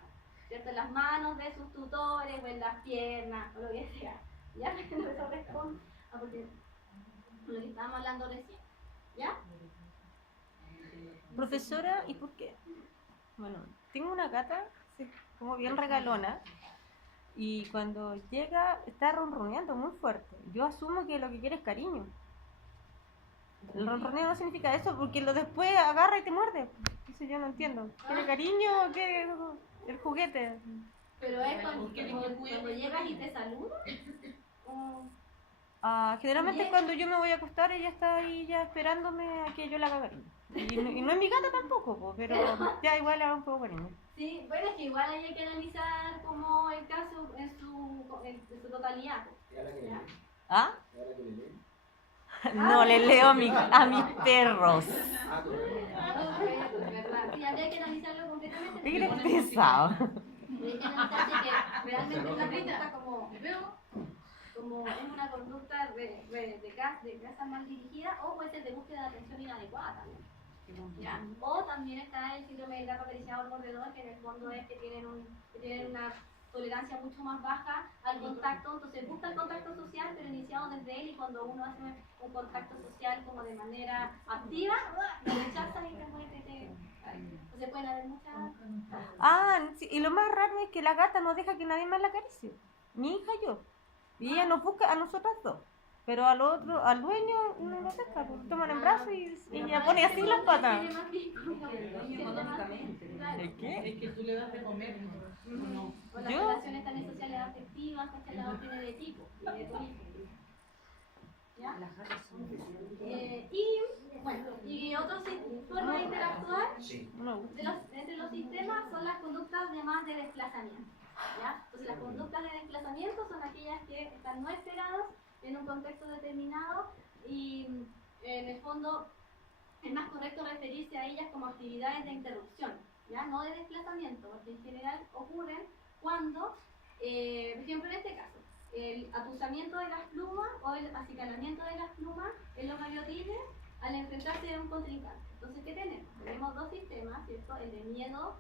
¿cierto? En las manos de sus tutores, o en las piernas, o lo que sea. ¿Ya? Eso responde a porque lo que estábamos hablando recién, ¿ya? Profesora, ¿y por qué? Bueno, tengo una gata, sí, como bien regalona, y cuando llega está ronroneando muy fuerte. Yo asumo que lo que quiere es cariño. El ronroneo no significa eso, porque lo después agarra y te muerde. Eso yo no entiendo. ¿Quiere cariño o quiere el juguete? Pero es cuando llegas y te saluda. o- Generalmente Oye. cuando yo me voy a acostar ella está ahí ya esperándome a que yo le haga cariño. Y no es mi gata tampoco, po, pero ya igual le hago un poco cariño. Sí, bueno, es que igual hay que analizar como el caso en su totalidad. ¿Ya? ¿Ah? No le leo a mis perros. ¿Verdad? Sí, habría que analizarlo completamente. Eres pesado. Hay que analizar si que realmente una conducta como es una conducta de casa mal dirigida o puede ser de búsqueda de atención inadecuada también. ¿Ya? O también está el síndrome del gato acariciador mordedor, que en el fondo es que tienen una tolerancia mucho más baja al contacto, entonces busca el contacto social pero iniciado desde él, y cuando uno hace un contacto social como de manera activa, lo rechaza y te muerde. Entonces pueden haber muchas... Sí, y lo más raro es que la gata no deja que nadie más la acaricie. Mi hija y yo. Y ella nos busca a nosotras dos. Pero al dueño no lo pesca, lo toman en brazos y ella pone así las patas. Tiene más vínculo. ¿El qué? Es que tú le das de comer. No. O las ¿Yo? relaciones también sociales afectivas, que la tiene de tipo y de tu hijo. ¿Ya? Y otras formas de interactuar No. entre los sistemas son las conductas llamadas de desplazamiento. ¿Ya? Entonces las conductas de desplazamiento son aquellas que están no esperadas en un contexto determinado y en el fondo es más correcto referirse a ellas como actividades de interrupción, ¿ya? No de desplazamiento, porque en general ocurren cuando, por ejemplo en este caso, el atusamiento de las plumas o el acicalamiento de las plumas en los gaviotines al enfrentarse a un contrincante. Entonces, ¿qué tenemos? Tenemos dos sistemas, ¿cierto? El de miedo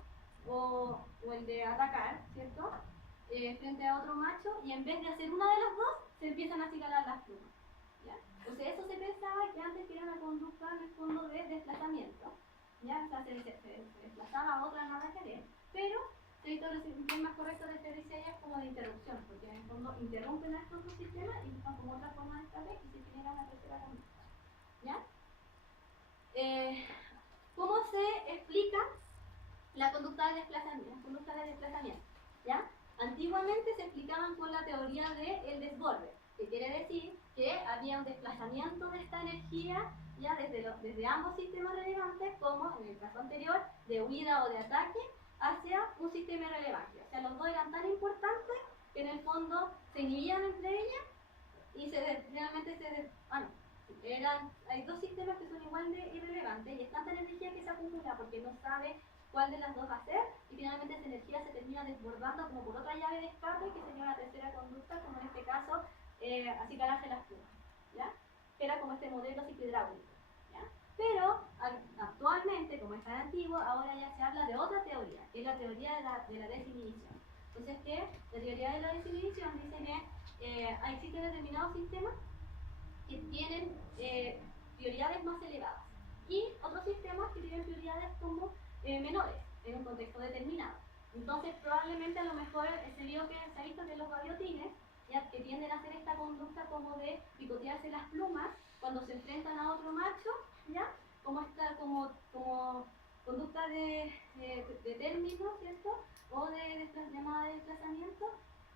o el de atacar, ¿cierto? Frente a otro macho, y en vez de hacer una de las dos, se empiezan a acicalar las plumas. ¿Ya? Entonces, eso se pensaba que antes era una conducta en el fondo de desplazamiento. ¿Ya? O sea, se desplazaba a otra nada que ver, pero es más correcto referirse a ellas como de interrupción, porque en el fondo interrumpen a estos dos sistemas y buscan como otra forma de escape y se genera una tercera conducta. ¿Ya? ¿Cómo se explica la conducta de desplazamiento? ¿Ya? Antiguamente se explicaban con la teoría del desborde, que quiere decir que había un desplazamiento de esta energía ya desde ambos sistemas relevantes, como en el caso anterior, de huida o de ataque, hacia un sistema irrelevante. O sea, los dos eran tan importantes que en el fondo se inhibían entre ellas y hay dos sistemas que son igual de irrelevantes y es tanta energía que se acumula porque no sabe cuál de las dos va a ser, y finalmente esa energía se termina desbordando como por otra llave de escape, que sería una tercera conducta, como en este caso acicalarse las plumas, ¿ya? Que era como este modelo psicohidráulico, ¿ya? Pero actualmente, como es tan antiguo, ahora ya se habla de otra teoría, que es la teoría de la desinhibición. Entonces, ¿qué? La teoría de la desinhibición dice que existen determinados sistemas que tienen prioridades más elevadas y otros sistemas que tienen prioridades como menores en un contexto determinado. Entonces, probablemente a lo mejor se ha visto que los gaviotines, ya, que tienden a hacer esta conducta como de picotearse las plumas cuando se enfrentan a otro macho, ya, como conducta de término, ¿cierto? O llamada de desplazamiento,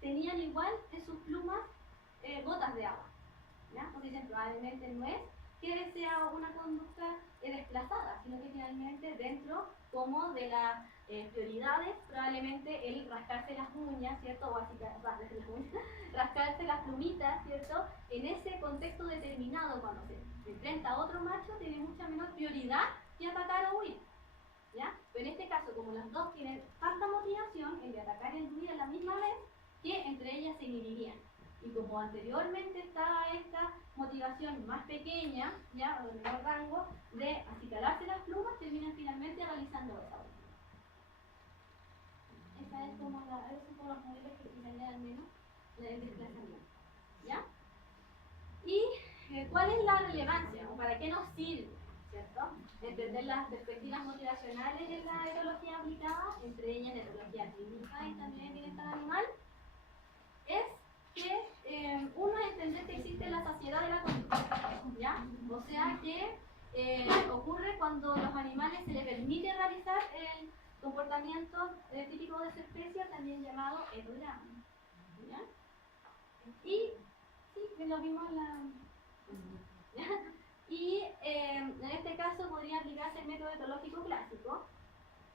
tenían igual en sus plumas gotas de agua. ¿Ya? Entonces dicen, probablemente no es que sea una conducta desplazada, sino que finalmente dentro como de las prioridades, probablemente el rascarse las uñas, ¿cierto? O así, rascarse las plumitas, ¿cierto? En ese contexto determinado, cuando se enfrenta a otro macho, tiene mucha menor prioridad que atacar o huir, ¿ya? Pero en este caso, como las dos tienen tanta motivación, el de atacar y el de huir a la misma vez, que entre ellas se inhibirían. Y como anteriormente estaba esta motivación más pequeña, ya, o de menor rango, de acicalarse las plumas, terminan finalmente realizando esa última. Esos son los modelos que utilizarían al menos el desplazamiento. ¿Ya? ¿Y cuál es la relevancia o para qué nos sirve, ¿cierto? Entender las perspectivas motivacionales en la etología aplicada, entre ellas en etología clínica y también en bienestar animal, es que uno es entender que existe la saciedad de la conducta, ¿ya? O sea que ocurre cuando los animales se les permite realizar el comportamiento típico de su especie, también llamado etograma, ¿ya? Y sí, lo vimos en la... ¿ya? Y en este caso podría aplicarse el método etológico clásico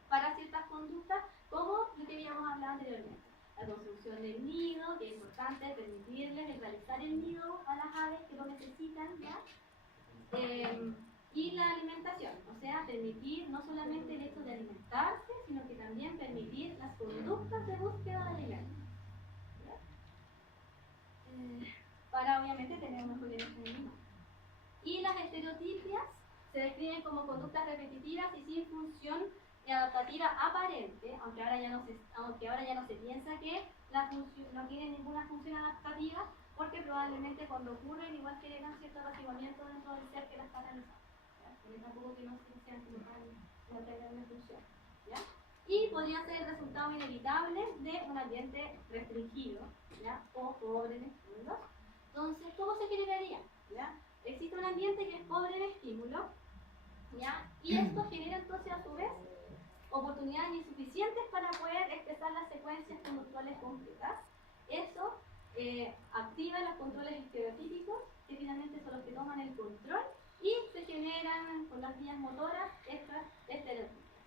para ciertas conductas como lo que habíamos hablado anteriormente. La construcción del nido, que es importante permitirles el realizar el nido a las aves que lo necesitan, ¿ya? Y la alimentación, o sea, permitir no solamente el hecho de alimentarse, sino que también permitir las conductas de búsqueda de alimentos, ¿ya? Para obviamente tener un mejor bienestar animal. Y las estereotipias se describen como conductas repetitivas y sin función adaptativa aparente, aunque ahora ya no se piensa que no tienen ninguna función adaptativa, porque probablemente cuando ocurren igual generan cierto apaciguamiento dentro del ser que las paraliza, porque tampoco que no sean como no tengan una función, ¿ya? Y podría ser el resultado inevitable de un ambiente restringido, ¿ya? O pobre en estímulos. Entonces, ¿cómo se generaría? ¿Ya? Existe un ambiente que es pobre en estímulo, ¿ya? Y esto genera entonces a su vez oportunidades insuficientes para poder expresar las secuencias conductuales completas. Eso activa los controles estereotípicos, que finalmente son los que toman el control, y se generan con las vías motoras estas estereotipias.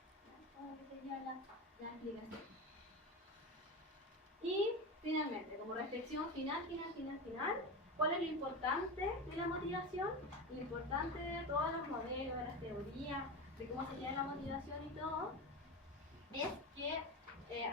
Como que sería la explicación. Y finalmente, como reflexión final, ¿cuál es lo importante de la motivación? Lo importante de todos los modelos, de las teorías, de cómo se genera la motivación y todo, es que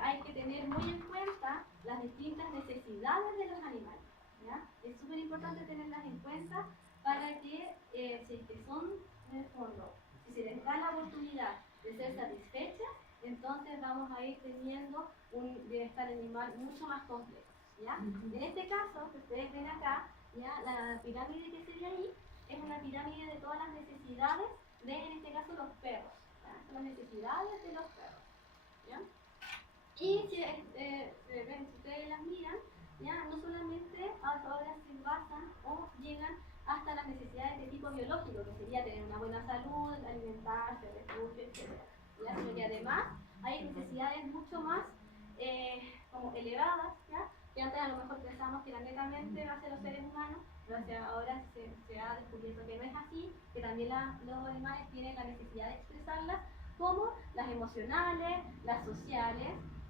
hay que tener muy en cuenta las distintas necesidades de los animales, ¿ya? Es súper importante tenerlas en cuenta para que, si es que son, en el fondo, si se les da la oportunidad de ser satisfechas, entonces vamos a ir teniendo un bienestar animal mucho más completo, ¿ya? En este caso, que ustedes ven acá, ¿ya? La pirámide que se ve ahí es una pirámide de todas las necesidades de, en este caso, los perros, ¿ya? Son las necesidades de los perros, ¿ya? Y si ustedes las miran, ¿ya? No solamente ahora se basan o llegan hasta las necesidades de tipo biológico, que sería tener una buena salud, alimentarse, refugio, etc. ¿Ya? Sino que además hay necesidades mucho más como elevadas, ¿ya? Que antes a lo mejor pensábamos que eran netamente hacia los seres humanos, pero ahora se ha descubierto que no es así, que también los animales tienen la necesidad de expresarlas, como las emocionales, las sociales,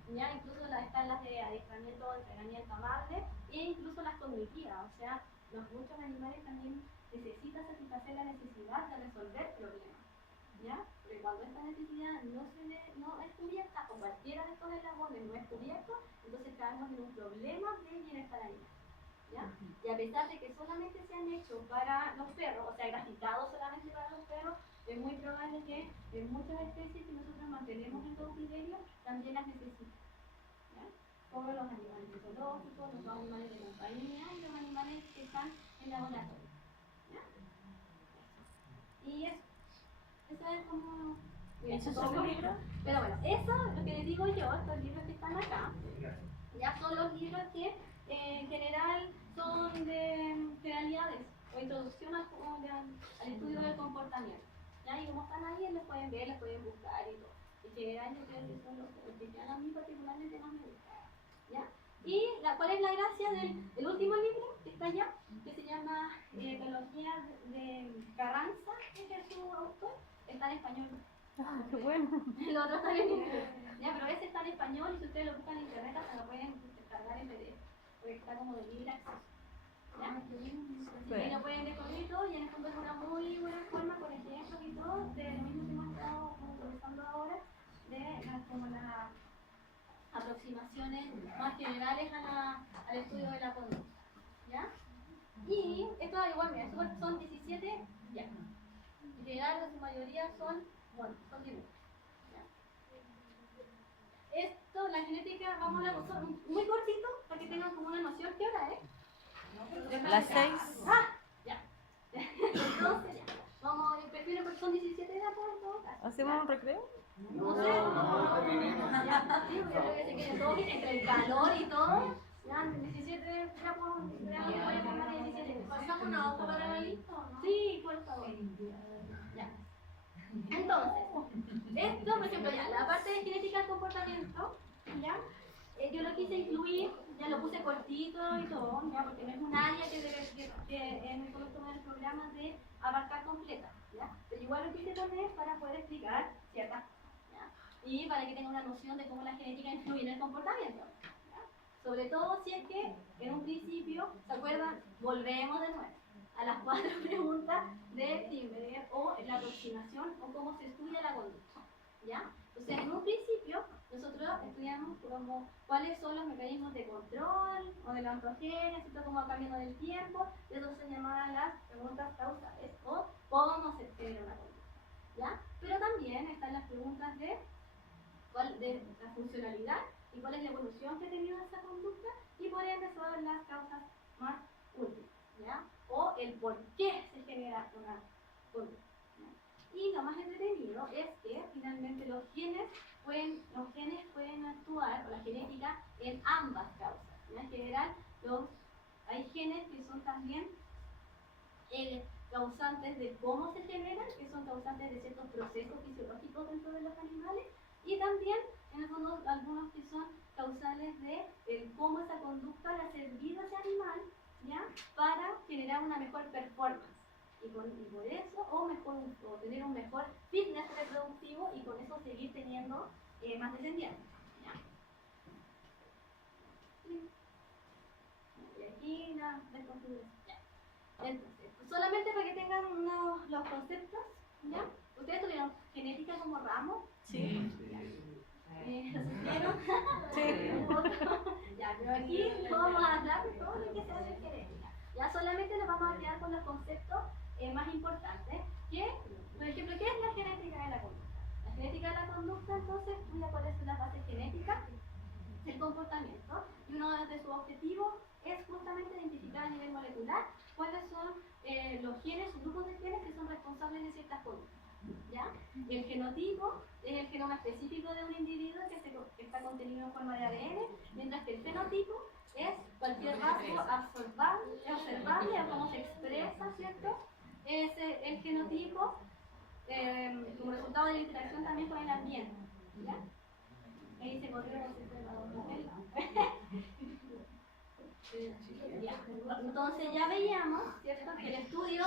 ¿ya? Incluso están las de adiestramiento, entrenamiento amable, e incluso las cognitivas, o sea, muchos animales también necesitan satisfacer la necesidad de resolver problemas, ¿ya? Porque cuando esta necesidad no es cubierta, o cualquiera de estos eslabones no es cubierto, entonces caemos en un problema de bienestar animal, ¿ya? Y a pesar de que solamente se han hecho para los perros, o sea, grafitados solamente para los perros, es muy probable que en muchas especies que nosotros mantenemos en cautiverio también las necesiten, ¿ya? Como los animales zoológicos, los animales de compañía y los animales que están en laboratorio, ¿ya? Y eso es como... ¿Esos son los libros? Pero bueno, eso, lo que les digo yo, estos libros que están acá, ya son los libros que en general son de generalidades o introducción al estudio del comportamiento, ¿ya? Y como están ahí, los pueden ver, los pueden buscar y todo. En general yo creo que son los que a mí particularmente más me gustan, ¿ya? Y ¿cuál es la gracia del último libro que está allá? Que se llama Etología de Carranza, que es su autor, está en español. Ah, qué bueno. El otro está en inglés, ¿ya? Pero ese está en español y si ustedes lo buscan en internet hasta lo pueden descargar en PDF, porque está como de libre acceso, ¿ya? Y lo pueden descubrir todo y en el fondo es una muy buena forma con ejemplos y todo de lo mismo que hemos estado conversando ahora, de como las aproximaciones más generales al estudio de la conducta, ¿ya? Y esto igual, mira, son 17, ya. En general, en su mayoría son dibujos, ¿ya? Esto, la genética, vamos a hablar muy cortito para que tengan como una noción. ¿Qué hora es? Las 6. Ah, ya. Entonces, ¿Hacemos un recreo? No sé, ya, sí, porque creo que se quiere todo entre el calor y todo. Ya, 17, ya podemos formar 17. ¿Pasamos una hoja para la lista o no? Sí, por favor. Ya. Entonces, esto, por ejemplo, ya, la parte de genética del comportamiento, ya, yo lo quise incluir, ya lo puse cortito y todo, ya, porque no es un área que en el comienzo del programa de abarcar completa, ya, pero igual lo quise poner para poder explicar ciertas cosas, ya, y para que tengan una noción de cómo la genética influye en el comportamiento, ya. Sobre todo si es que en un principio, ¿se acuerdan? Volvemos de nuevo a las 4 preguntas de Timberger o la aproximación o cómo se estudia la conducta, ¿ya? Entonces, en un principio, nosotros estudiamos como cuáles son los mecanismos de control o de la ontogenia, ¿cierto? Cómo va cambiando en el tiempo, y eso se llamaban las preguntas causales o cómo se genera una conducta, ¿ya? Pero también están las preguntas de la funcionalidad y cuál es la evolución que ha tenido esa conducta, y por ende son las causas más últimas, ¿ya? O el por qué se genera una conducta, ¿ya? Y lo más entretenido es que finalmente los genes pueden actuar, o la genética, en ambas causas, ¿ya? En general, hay genes que son también causantes de cómo se generan, que son causantes de ciertos procesos fisiológicos dentro de los animales, y también, en el fondo, algunos que son causales de cómo esa conducta le ha servido a ese animal, ¿ya? Para generar una mejor performance. Y por eso, o tener un mejor fitness reproductivo, y con eso seguir teniendo más descendientes, ¿ya? Y aquí la desconfiguración. Entonces, solamente para que tengan los conceptos, ¿ya? ¿Ustedes tuvieron genética como ramo? Sí. ¿Lo supieron? Sí. Ya, pero aquí no vamos a hablar de todo lo que se hace en genética. Ya solamente nos vamos a quedar con los conceptos más importantes, que, por ejemplo, ¿qué es la genética de la conducta? La genética de la conducta, entonces, estudia cuáles son las bases genéticas del comportamiento, y uno de sus objetivos es justamente identificar a nivel molecular cuáles son los genes, grupos de genes que son responsables de ciertas conductas, ¿ya? El genotipo es el genoma específico de un individuo que está contenido en forma de ADN, mientras que el fenotipo es cualquier rasgo observable o cómo se expresa, ¿cierto? Es el genotipo como resultado de la interacción también con el ambiente, ¿ya? Ahí se podría Entonces ya veíamos, ¿cierto?, que el estudio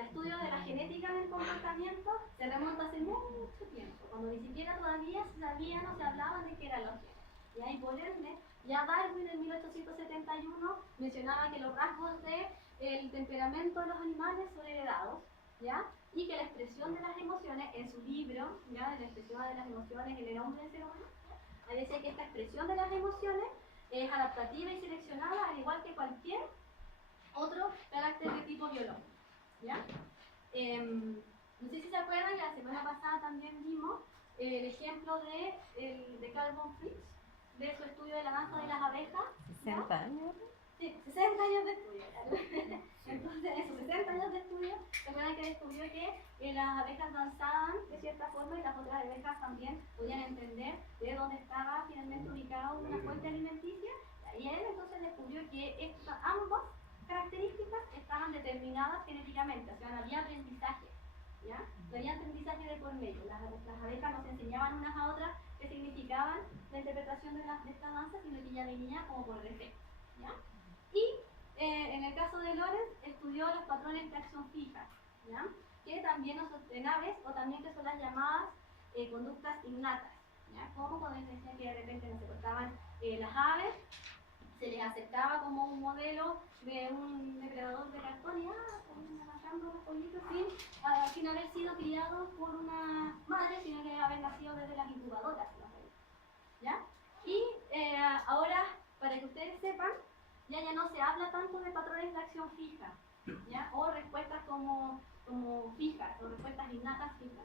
estudio de la genética del comportamiento se remonta hace mucho tiempo, cuando ni siquiera todavía se sabía, no se hablaba de qué eran los genes. Y ahí por ende, ya Darwin en 1871 mencionaba que los rasgos del temperamento de los animales son heredados, ¿ya? Y que la expresión de las emociones, en su libro, ¿ya?, de la expresión de las emociones en el hombre del ser humano, ahí decía que esta expresión de las emociones es adaptativa y seleccionada, al igual que cualquier otro carácter de tipo biológico, ¿ya? No sé si se acuerdan, la semana pasada también vimos el ejemplo de Carl von Fritz, de su estudio de la danza de las abejas. 60 años. Sí, 60 años de estudio. Entonces, esos 60 años de estudio, se acuerdan que descubrió que las abejas danzaban de cierta forma, y las otras abejas también podían entender de dónde estaba finalmente ubicada una fuente alimenticia. Y él entonces descubrió que ambas características estaban determinadas genéticamente, o sea, no había aprendizaje, ¿ya? No había aprendizaje de por medio. Las abejas nos enseñaban unas a otras qué significaban la interpretación de esta danza, sino que ya venía como por defecto, ¿ya? Y en el caso de Lorenz, estudió los patrones de acción fija, ¿ya?, que también en aves, o también que son las llamadas conductas innatas, ¿ya? Como cuando les decía que de repente no se cortaban las aves, se les aceptaba como un modelo de un depredador de cartón, y matando los pollitos sin haber sido criados por una madre, sino que haber nacido desde las incubadoras, ¿ya? Y ahora, para que ustedes sepan, ya no se habla tanto de patrones de acción fija, ¿ya?, o respuestas como fijas, o respuestas innatas fijas.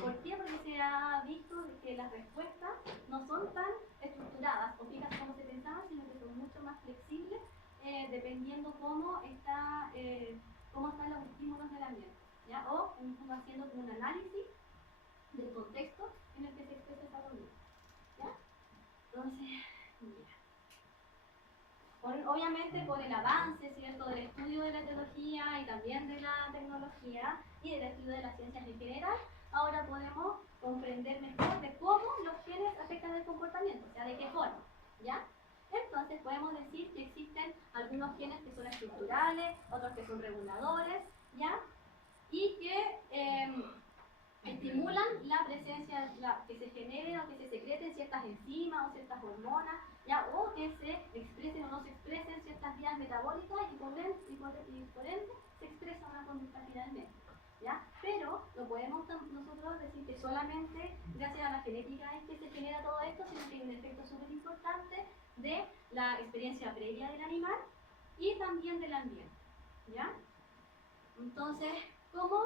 ¿Por qué? Porque se ha visto que las respuestas no son tan estructuradas o fijas como se pensaba, sino que son mucho más flexibles, dependiendo cómo están los estímulos del ambiente, ¿ya? O haciendo como un análisis del contexto en el que se expresa esa conducta. ¿Ya? Entonces, mira. Obviamente por el avance, ¿cierto?, del estudio de la etiología y también de la tecnología y del estudio de las ciencias en general, ahora podemos comprender mejor de cómo los genes afectan el comportamiento, o sea, de qué forma, ¿ya? Entonces podemos decir que existen algunos genes que son estructurales, otros que son reguladores, ¿ya? Y que estimulan la presencia, que se generen o que se secreten ciertas enzimas o ciertas hormonas, ¿ya? O que se expresen o no se expresen ciertas vías metabólicas y por ende se expresa una conducta finalmente, ¿ya? Pero no podemos nosotros decir que solamente gracias a la genética es que se genera todo esto, sino que hay un efecto súper importante de la experiencia previa del animal y también del ambiente, ¿ya? Entonces, ¿cómo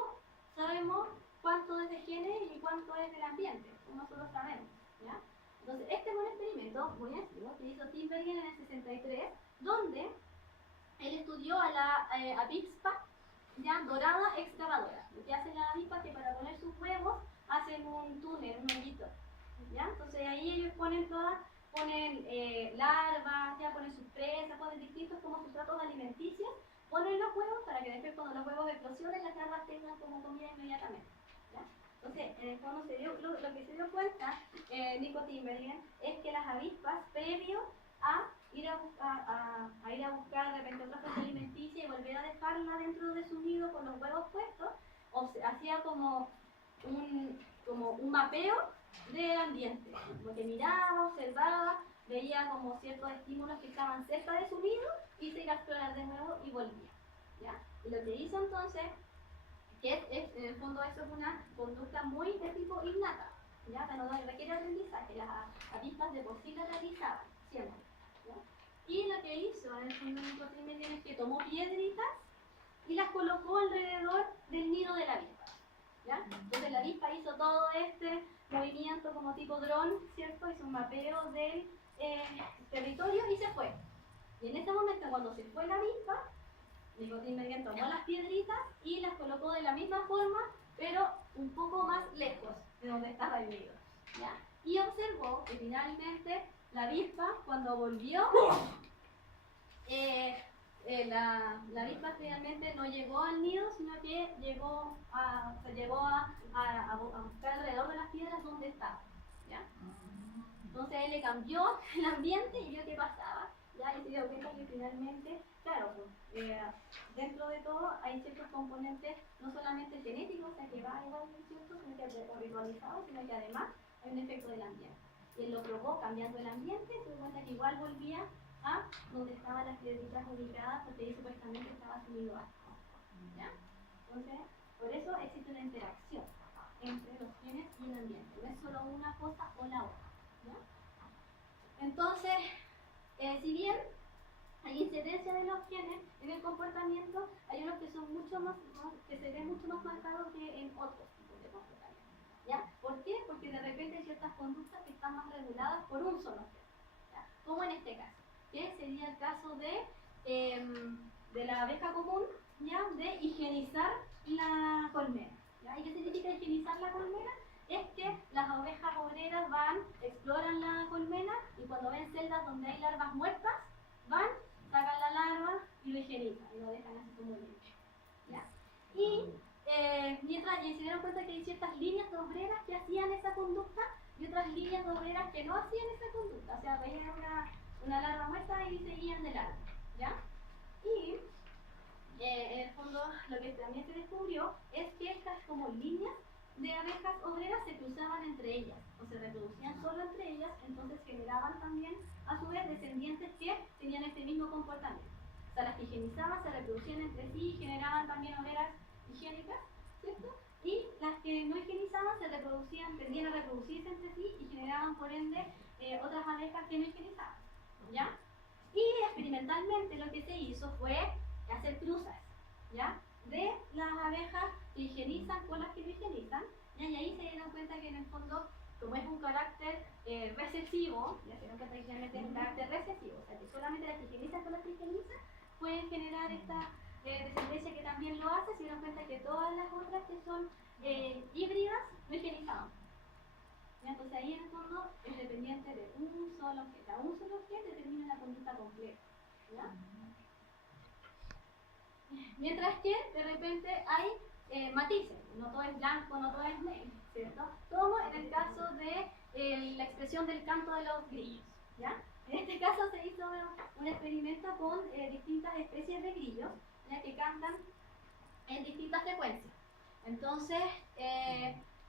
sabemos cuánto es de genes y cuánto es del ambiente? Como nosotros sabemos, ¿ya? Entonces, este es un experimento muy antiguo que hizo Tinbergen en el 63, donde él estudió a la avispa ya dorada excavadora. Lo que hace la avispa es que para poner sus huevos hacen un túnel, un hoyito, ¿ya? Entonces ahí ellos ponen larvas, ya ponen sus presas, ponen distintos como sustratos alimenticios, ponen los huevos para que después cuando los huevos eclosionen las larvas tengan como comida inmediatamente, ¿ya? Entonces, en el fondo lo que se dio cuenta Nico Tinbergen es que las avispas, previo a ir a buscar de repente otra fuente alimenticia y volver a dejarla dentro de su nido con los huevos puestos, hacía como un mapeo del ambiente, como que miraba, observaba, veía como ciertos estímulos que estaban cerca de su nido y se iba a explorar de nuevo y volvía, ¿ya? Y lo que hizo entonces, que en el fondo eso es una conducta muy de tipo innata, ¿ya? Que no requiere aprendizaje, las avispas de por sí la realizaban, siempre, ¿ya? Y lo que hizo en el fondo Nico Tinbergen es que tomó piedritas y las colocó alrededor del nido de la avispa, ¿ya? Entonces la avispa hizo todo este movimiento como tipo dron, ¿cierto? Hizo un mapeo del territorio y se fue. Y en ese momento, cuando se fue la avispa, Nico Tinbergen tomó las piedritas y las colocó de la misma forma, pero un poco más lejos de donde estaba el nido, ¿ya? Y observó que finalmente la avispa, cuando volvió, la avispa finalmente no llegó al nido, sino que llegó a buscar alrededor de las piedras donde estaba, ¿ya? Entonces él le cambió el ambiente y vio qué pasaba, ¿ya? Y se dio cuenta que finalmente, claro, pues, dentro de todo hay ciertos componentes, no solamente genéticos, o sea que va igual, ¿cierto?, sino que ritualizado, sino que además hay un efecto del ambiente. Y él lo probó cambiando el ambiente, se dio cuenta que igual volvía a donde estaban las piedritas ubicadas, porque ahí supuestamente estaba su nido alto, ¿ya? Entonces, por eso existe una interacción entre los genes y el ambiente, no es solo una cosa o la otra, ¿ya? Entonces, si bien hay incidencia de los genes en el comportamiento, hay unos que son que se ven mucho más marcados que en otros tipos de comportamiento, ¿ya? ¿Por qué? Porque de repente hay ciertas conductas que están más reguladas por un solo gen, ¿ya? Como en este caso, que sería el caso de la abeja común, ¿ya? De higienizar la colmena, ¿ya? ¿Y qué significa higienizar la colmena? Es que las ovejas obreras exploran la colmena y cuando ven celdas donde hay larvas muertas, sacan la larva y lo higienizan y lo dejan así como limpio, ¿ya? Y se dieron cuenta que hay ciertas líneas de obreras que hacían esa conducta y otras líneas de obreras que no hacían esa conducta, o sea, veían una larva muerta y seguían de largo, ¿ya? Y en el fondo lo que también se descubrió es que estas como líneas de abejas obreras se cruzaban entre ellas, o se reproducían solo entre ellas, entonces generaban también a su vez descendientes que tenían este mismo comportamiento. O sea, las que higienizaban se reproducían entre sí y generaban también obreras higiénicas, ¿cierto? Y las que no higienizaban tendían a reproducirse entre sí y generaban por ende otras abejas que no higienizaban, ¿ya? Y experimentalmente lo que se hizo fue hacer cruzas, ¿ya? De las abejas que higienizan con las que no higienizan, ¿ya? Y ahí se dieron cuenta que en el fondo, como es un carácter recesivo, ya se dieron cuenta que finalmente es un carácter recesivo, o sea que solamente las que higienizan con las que higienizan pueden generar esta descendencia que también lo hace, se dieron cuenta que todas las otras que son híbridas no higienizaban, ¿ya? Entonces ahí en el fondo es dependiente de un solo gen. O sea, un solo gen determina la conducta completa, ¿ya? Mientras que de repente hay matices, no todo es blanco, no todo es negro, ¿cierto? Como en el caso de la expresión del canto de los grillos, ¿ya? En este caso se hizo un experimento con distintas especies de grillos, ¿ya? Que cantan en distintas frecuencias. Entonces,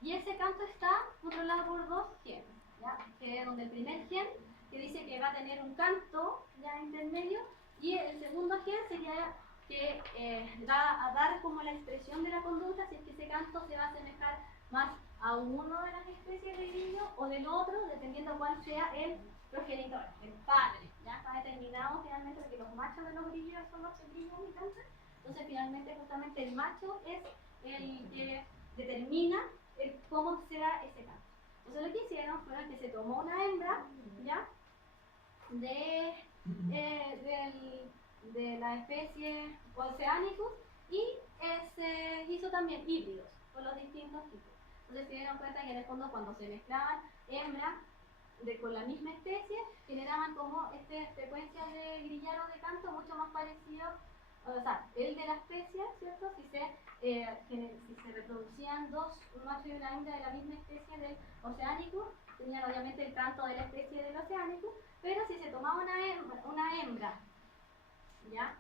y ese canto está controlado por dos genes, ¿ya? Que donde el primer gen que dice que va a tener un canto ya intermedio y el segundo gen sería que va a dar como la expresión de la conducta si es que ese canto se va a asemejar más a uno de las especies de grillo o del otro, dependiendo cuál sea el progenitor, el padre. Ya está determinado finalmente que los machos de los grillos son los grillos y cantan. Entonces finalmente justamente el macho es el que determina cómo será ese canto. Entonces lo que hicieron fue que se tomó una hembra, ¿ya? De la especie Oceanicus y se hizo también híbridos con los distintos tipos. Entonces se dieron cuenta que en el fondo cuando se mezclaban hembras con la misma especie generaban como frecuencias de grillar o de canto mucho más parecido, o sea, el de la especie, ¿cierto? Si se reproducían dos, un macho y una hembra de la misma especie del Oceanicus, tenían obviamente el canto de la especie del Oceanicus, pero si se tomaba una hembra ¿ya?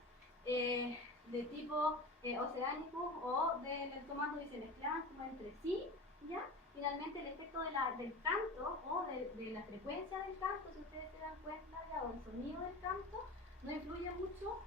De tipo Oceanicus o del entomato y se mezclaban como entre sí, ¿ya? Finalmente el efecto del canto o de la frecuencia del canto, si ustedes se dan cuenta ya, o el sonido del canto, no influye mucho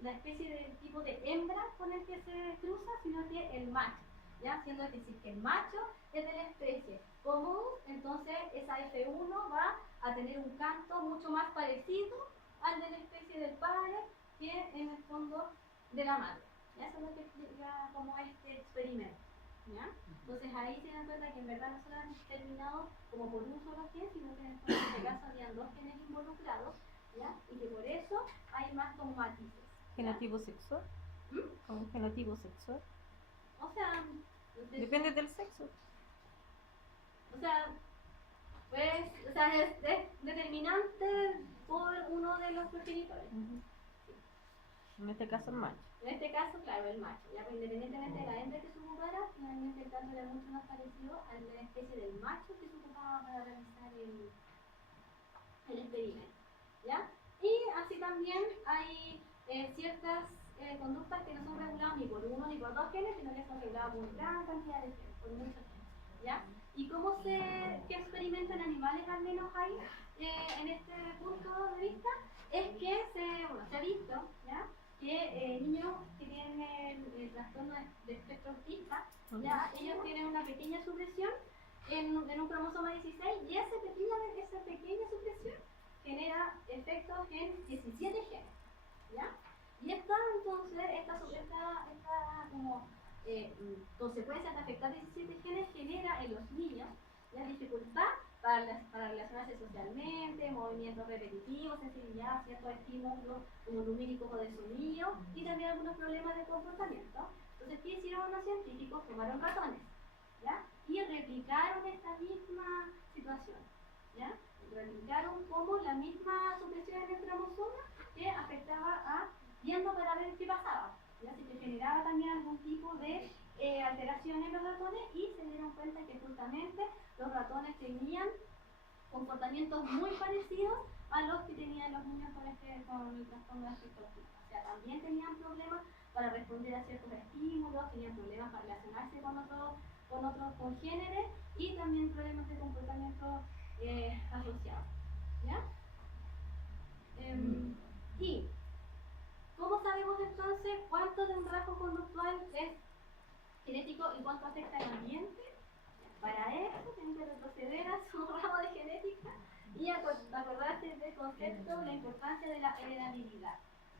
la especie de tipo de hembra con el que se cruza, sino que el macho, ¿ya? Siendo decir que el macho es de la especie común, entonces esa F1 va a tener un canto mucho más parecido al de la especie del padre que en el fondo de la madre. ¿Ya? Eso es lo que explica como este experimento. ¿Ya? Entonces ahí se dan cuenta que en verdad no se han terminado como por un solo gen, sino que en este caso habían dos genes involucrados, ¿ya? Y que por eso hay más como matices. ¿Genotipo sexual? ¿Como genotipo sexual? O sea, Depende del sexo. O sea, es determinante por uno de los progenitores. En este caso el macho. En este caso, claro, el macho. Ya, pues, independientemente de la hembra que se ocupara, finalmente el canto era mucho más parecido a la especie del macho que se ocupaba para realizar el experimento. ¿Ya? Y así también hay ciertas conductas que no son reguladas ni por uno ni por dos genes, sino que son reguladas por gran cantidad de genes, por muchos genes. ¿Ya? ¿Y qué experimento en animales al menos hay en este punto de vista? Es que se ha visto, ¿ya? Que niños que tienen el trastorno de espectro autista, ¿ya? Ellos tienen una pequeña supresión en un cromosoma 16 y esa pequeña supresión genera efectos en 17 genes, ¿ya? Y esta como consecuencia de afectar 17 genes genera en los niños la dificultad para relacionarse socialmente, movimientos repetitivos, sensibilidad a ciertos estímulos como numéricos o de sonido y también algunos problemas de comportamiento. Entonces, ¿qué hicieron los científicos? Tomaron ratones, ¿ya? Y replicaron esta misma situación, ¿ya? Replicaron como la misma supresión en el cromosoma que afectaba viendo para ver qué pasaba, ¿ya? Si se generaba también algún tipo de alteración en los ratones y se dieron cuenta que justamente los ratones tenían comportamientos muy parecidos a los que tenían los niños con el trastorno de espectro autista. O sea, también tenían problemas para responder a ciertos estímulos, tenían problemas para relacionarse con otros congéneres y también problemas de comportamiento asociados. ¿Ya? Y ¿cómo sabemos entonces cuánto de un rasgo conductual es genético y cuánto afecta al ambiente? Para eso tienen que retroceder a su ramo de genética y acordarse del concepto, la importancia de la heredabilidad.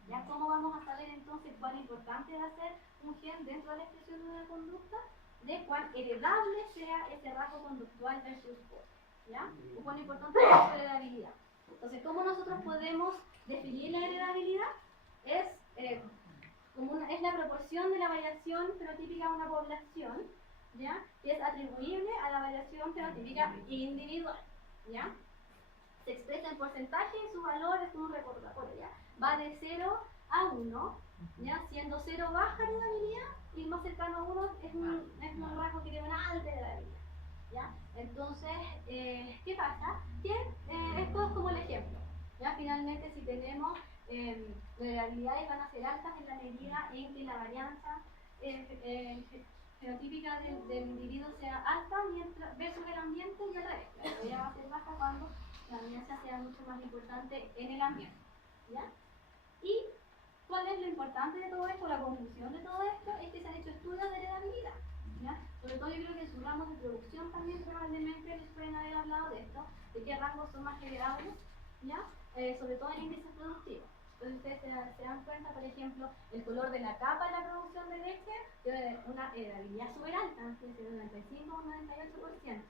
¿Ya? ¿Cómo vamos a saber entonces cuán importante va a ser un gen dentro de la expresión de una conducta? De cuán heredable sea ese rasgo conductual versus otro. ¿Ya? O cuán importante es la heredabilidad. Entonces, ¿cómo nosotros podemos definir la heredabilidad? Es la proporción de la variación fenotípica de una población ¿ya? Que es atribuible a la variación fenotípica individual, ¿ya? Se expresa en porcentaje y su valor es un recordatorio, ¿ya? Va de 0 a 1, ¿ya? Siendo 0 baja heredabilidad y el más cercano a 1 es un rasgo que tiene una alta heredabilidad, ¿ya? Entonces, ¿qué pasa? Que esto es como el ejemplo, ¿ya? Finalmente, si tenemos las heredabilidades van a ser altas en la medida en que la varianza fenotípica del individuo sea alta versus el ambiente y al revés. La heredabilidad va a ser baja cuando la varianza sea mucho más importante en el ambiente, ¿ya? Y ¿cuál es lo importante de todo esto? La conclusión de todo esto es que se han hecho estudios de heredabilidad, ¿ya? Sobre todo yo creo que en sus ramos de producción también probablemente les pueden haber hablado de esto, de qué rangos son más heredables, ¿ya? Sobre todo en índices productivos. Entonces ustedes se dan cuenta, por ejemplo, el color de la capa de la producción de leche tiene una heredabilidad súper alta, de 95 o un 98%,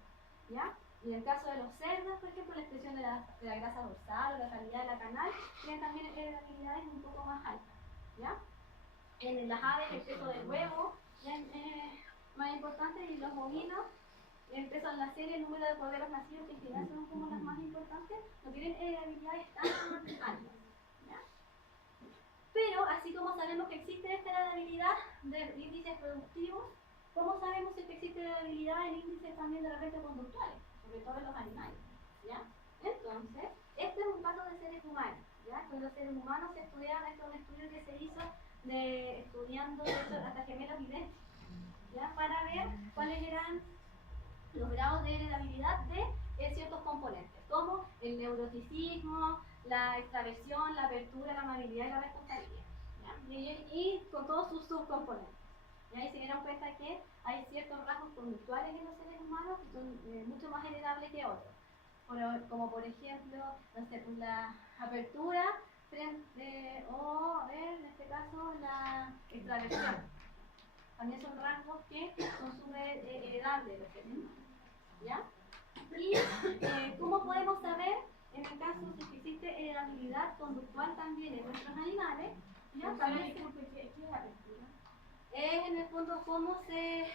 ¿ya? Y en el caso de los cerdos, por ejemplo, la expresión de la grasa dorsal o la calidad de la canal tienen también heredabilidades un poco más altas, ¿ya? En las aves el peso del huevo ya es más importante y los bovinos el peso en la serie, el número de corderos nacidos que en general son como las más importantes, no tienen heredabilidades tan altas, ¿ya? Pero así como sabemos que existe esta heredabilidad de índices productivos, ¿cómo sabemos si existe heredabilidad en índices también de repente conductuales? Sobre todo en los animales, ¿ya? Entonces, este es un caso de seres humanos, ¿ya? Con los seres humanos se estudiaron, este es un estudio que se hizo estudiando de hecho, hasta gemelos idénticos, ¿ya? Para ver cuáles eran los grados de heredabilidad de ciertos componentes, como el neuroticismo, la extraversión, la apertura, la amabilidad y la responsabilidad, ¿ya? Y con todos sus subcomponentes. Y ahí se dieron cuenta que hay ciertos rasgos conductuales en los seres humanos que son mucho más heredables que otros. Como por ejemplo, no sé, pues la apertura o en este caso la extraversión. También son rasgos que son súper heredables de los seres humanos, ¿ya? Y ¿cómo podemos saber en el caso si existe heredabilidad conductual también en nuestros animales? ¿Ya? También ¿qué es la apertura? Es en el fondo cómo se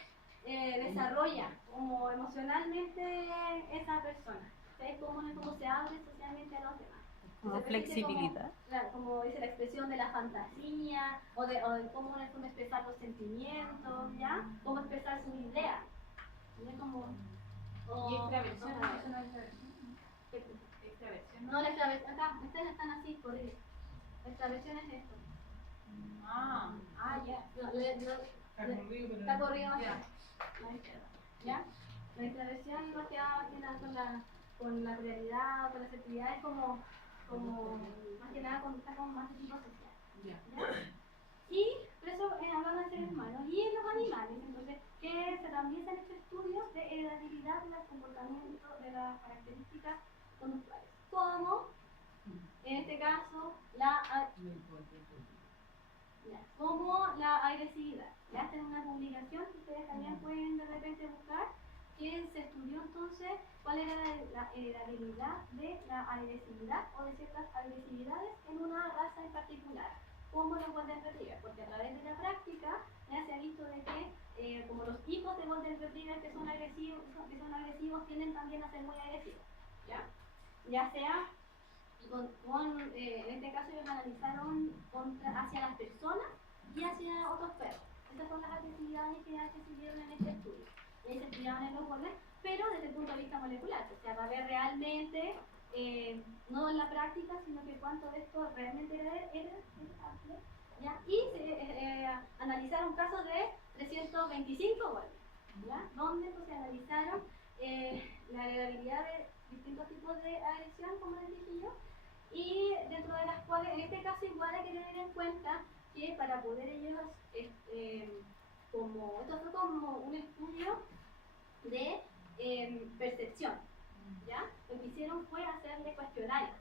desarrolla como emocionalmente esa persona, es cómo se abre socialmente a los demás. Como flexibilidad. Claro, como dice la expresión de la fantasía o de cómo en el fondo expresar los sentimientos, ¿ya? Cómo expresar sus ideas. ¿Ya? Como, ¿Y extraversión? ¿Eso no es extraversión? ¿Extraversión? No, la extraversión, acá, ustedes están así, por ahí. La extraversión es esto. Ya. No, está corrido más la izquierda, ¿ya? La extraversión más que nada tiene que ver con la realidad, con la asertividad, es como más que nada está como más de tipo social, ¿ya? Y por eso hablando de seres humanos y en los animales, entonces que también se han hecho estudios de heredabilidad del comportamiento de las características conductuales, como en este caso como la agresividad. Ya está en una publicación que ustedes también pueden de repente buscar, que se estudió entonces cuál era la heredabilidad de la agresividad o de ciertas agresividades en una raza en particular, como los Golden Retriever, porque a través de la práctica ya se ha visto de que como los hijos de Golden Retriever que son agresivos tienden también a ser muy agresivos, ya sea en este caso ellos analizaron hacia las personas y hacia otros perros. Estas son las actividades que se vieron en este estudio. Y ahí se estudiaban en los bordes, pero desde el punto de vista molecular, o sea, para ver realmente, no en la práctica, sino que cuánto de esto realmente era amplio, ¿ya? Y se analizaron casos de 325 bordes, ¿ya? Donde pues, se analizaron la heredabilidad de distintos tipos de agresión, como les dije yo, y dentro de las cuales, en este caso igual hay que tener en cuenta que para poder ellos, esto fue como un estudio de percepción, ¿ya? Lo que hicieron fue hacerle cuestionarios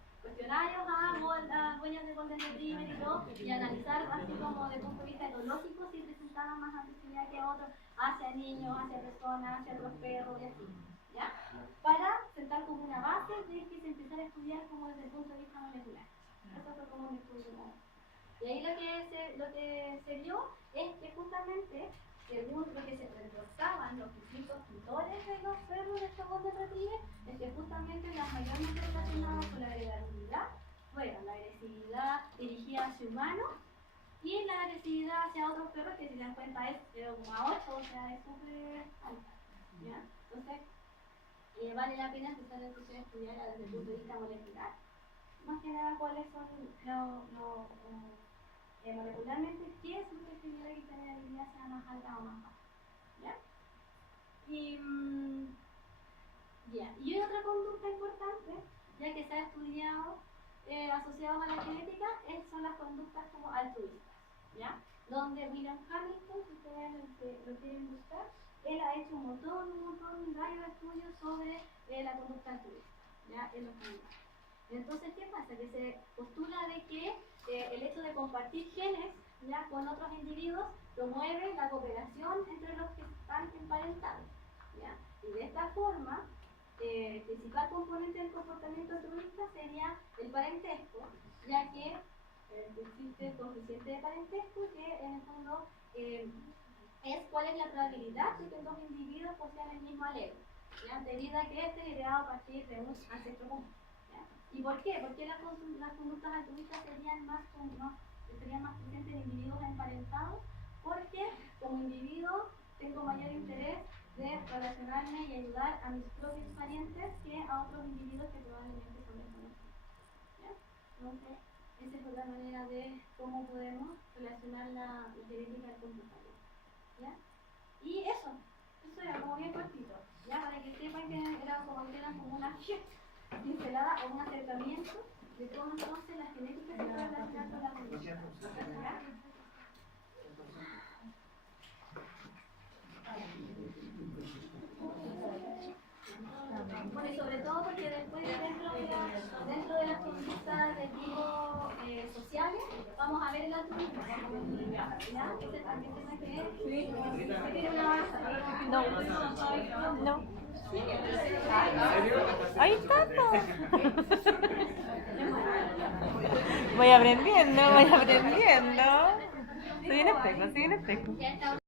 a dueñas de Golden Retriever y todo, y analizar así como de punto de vista etológico si presentaban más agresividad que otros hacia niños, hacia personas, hacia otros perros y así, ¿ya? Para sentar como una base de que se empezara a estudiar como desde el punto de vista molecular. Eso fue como un estudio. Y ahí lo que se vio es que justamente según lo que se reportaban los distintos tutores de los perros de estos Golden Retriever, es que justamente las mayormente relacionadas con la agradabilidad fueron la agresividad dirigida hacia humanos y la agresividad hacia otros perros, que si se dan cuenta es 0,8, o sea, es súper alta. ¿Ya? Entonces, vale la pena empezar entonces a estudiar desde el punto de vista molecular, más que nada cuáles son molecularmente qué es lo que genera que la agradabilidad sea más alta o más baja. ¿Ya? Y hay otra conducta importante, ya que se ha estudiado asociados a la genética, son las conductas como altruistas, ¿ya? Donde William Hamilton, si ustedes lo quieren buscar, él ha hecho un montón, varios estudios sobre la conducta altruista, ¿ya? En los animales. Entonces, ¿qué pasa? Que se postula de que el hecho de compartir genes, ¿ya?, con otros individuos promueve la cooperación entre los que están emparentados, ¿ya? Y de esta forma, el principal componente del comportamiento altruista sería el parentesco, ya que existe el coeficiente de parentesco, que en el fondo es cuál es la probabilidad de que dos individuos posean el mismo alelo, ¿ya?, debido a que este es heredado a partir de un ancestro común. ¿Y por qué? Porque las conductas altruistas serían más presentes en individuos emparentados, porque como individuo tengo mayor interés de relacionarme y ayudar a mis propios parientes que a otros individuos que probablemente son desconocidos. ¿Ya? Entonces, esa es otra manera de cómo podemos relacionar la genética del comportamiento. ¿Ya? Y eso era como bien cortito, ¿ya? Para que sepan que eran como una pincelada o un acercamiento de cómo entonces la genética se puede relacionar con la conducta. Bueno, y sobre todo porque después dentro de las conductas de tipo sociales vamos a ver el altruismo. ¿Ya? Ese también tiene que ver. ¿Tiene una base? No. Ahí está. Voy aprendiendo. Soy un espejo.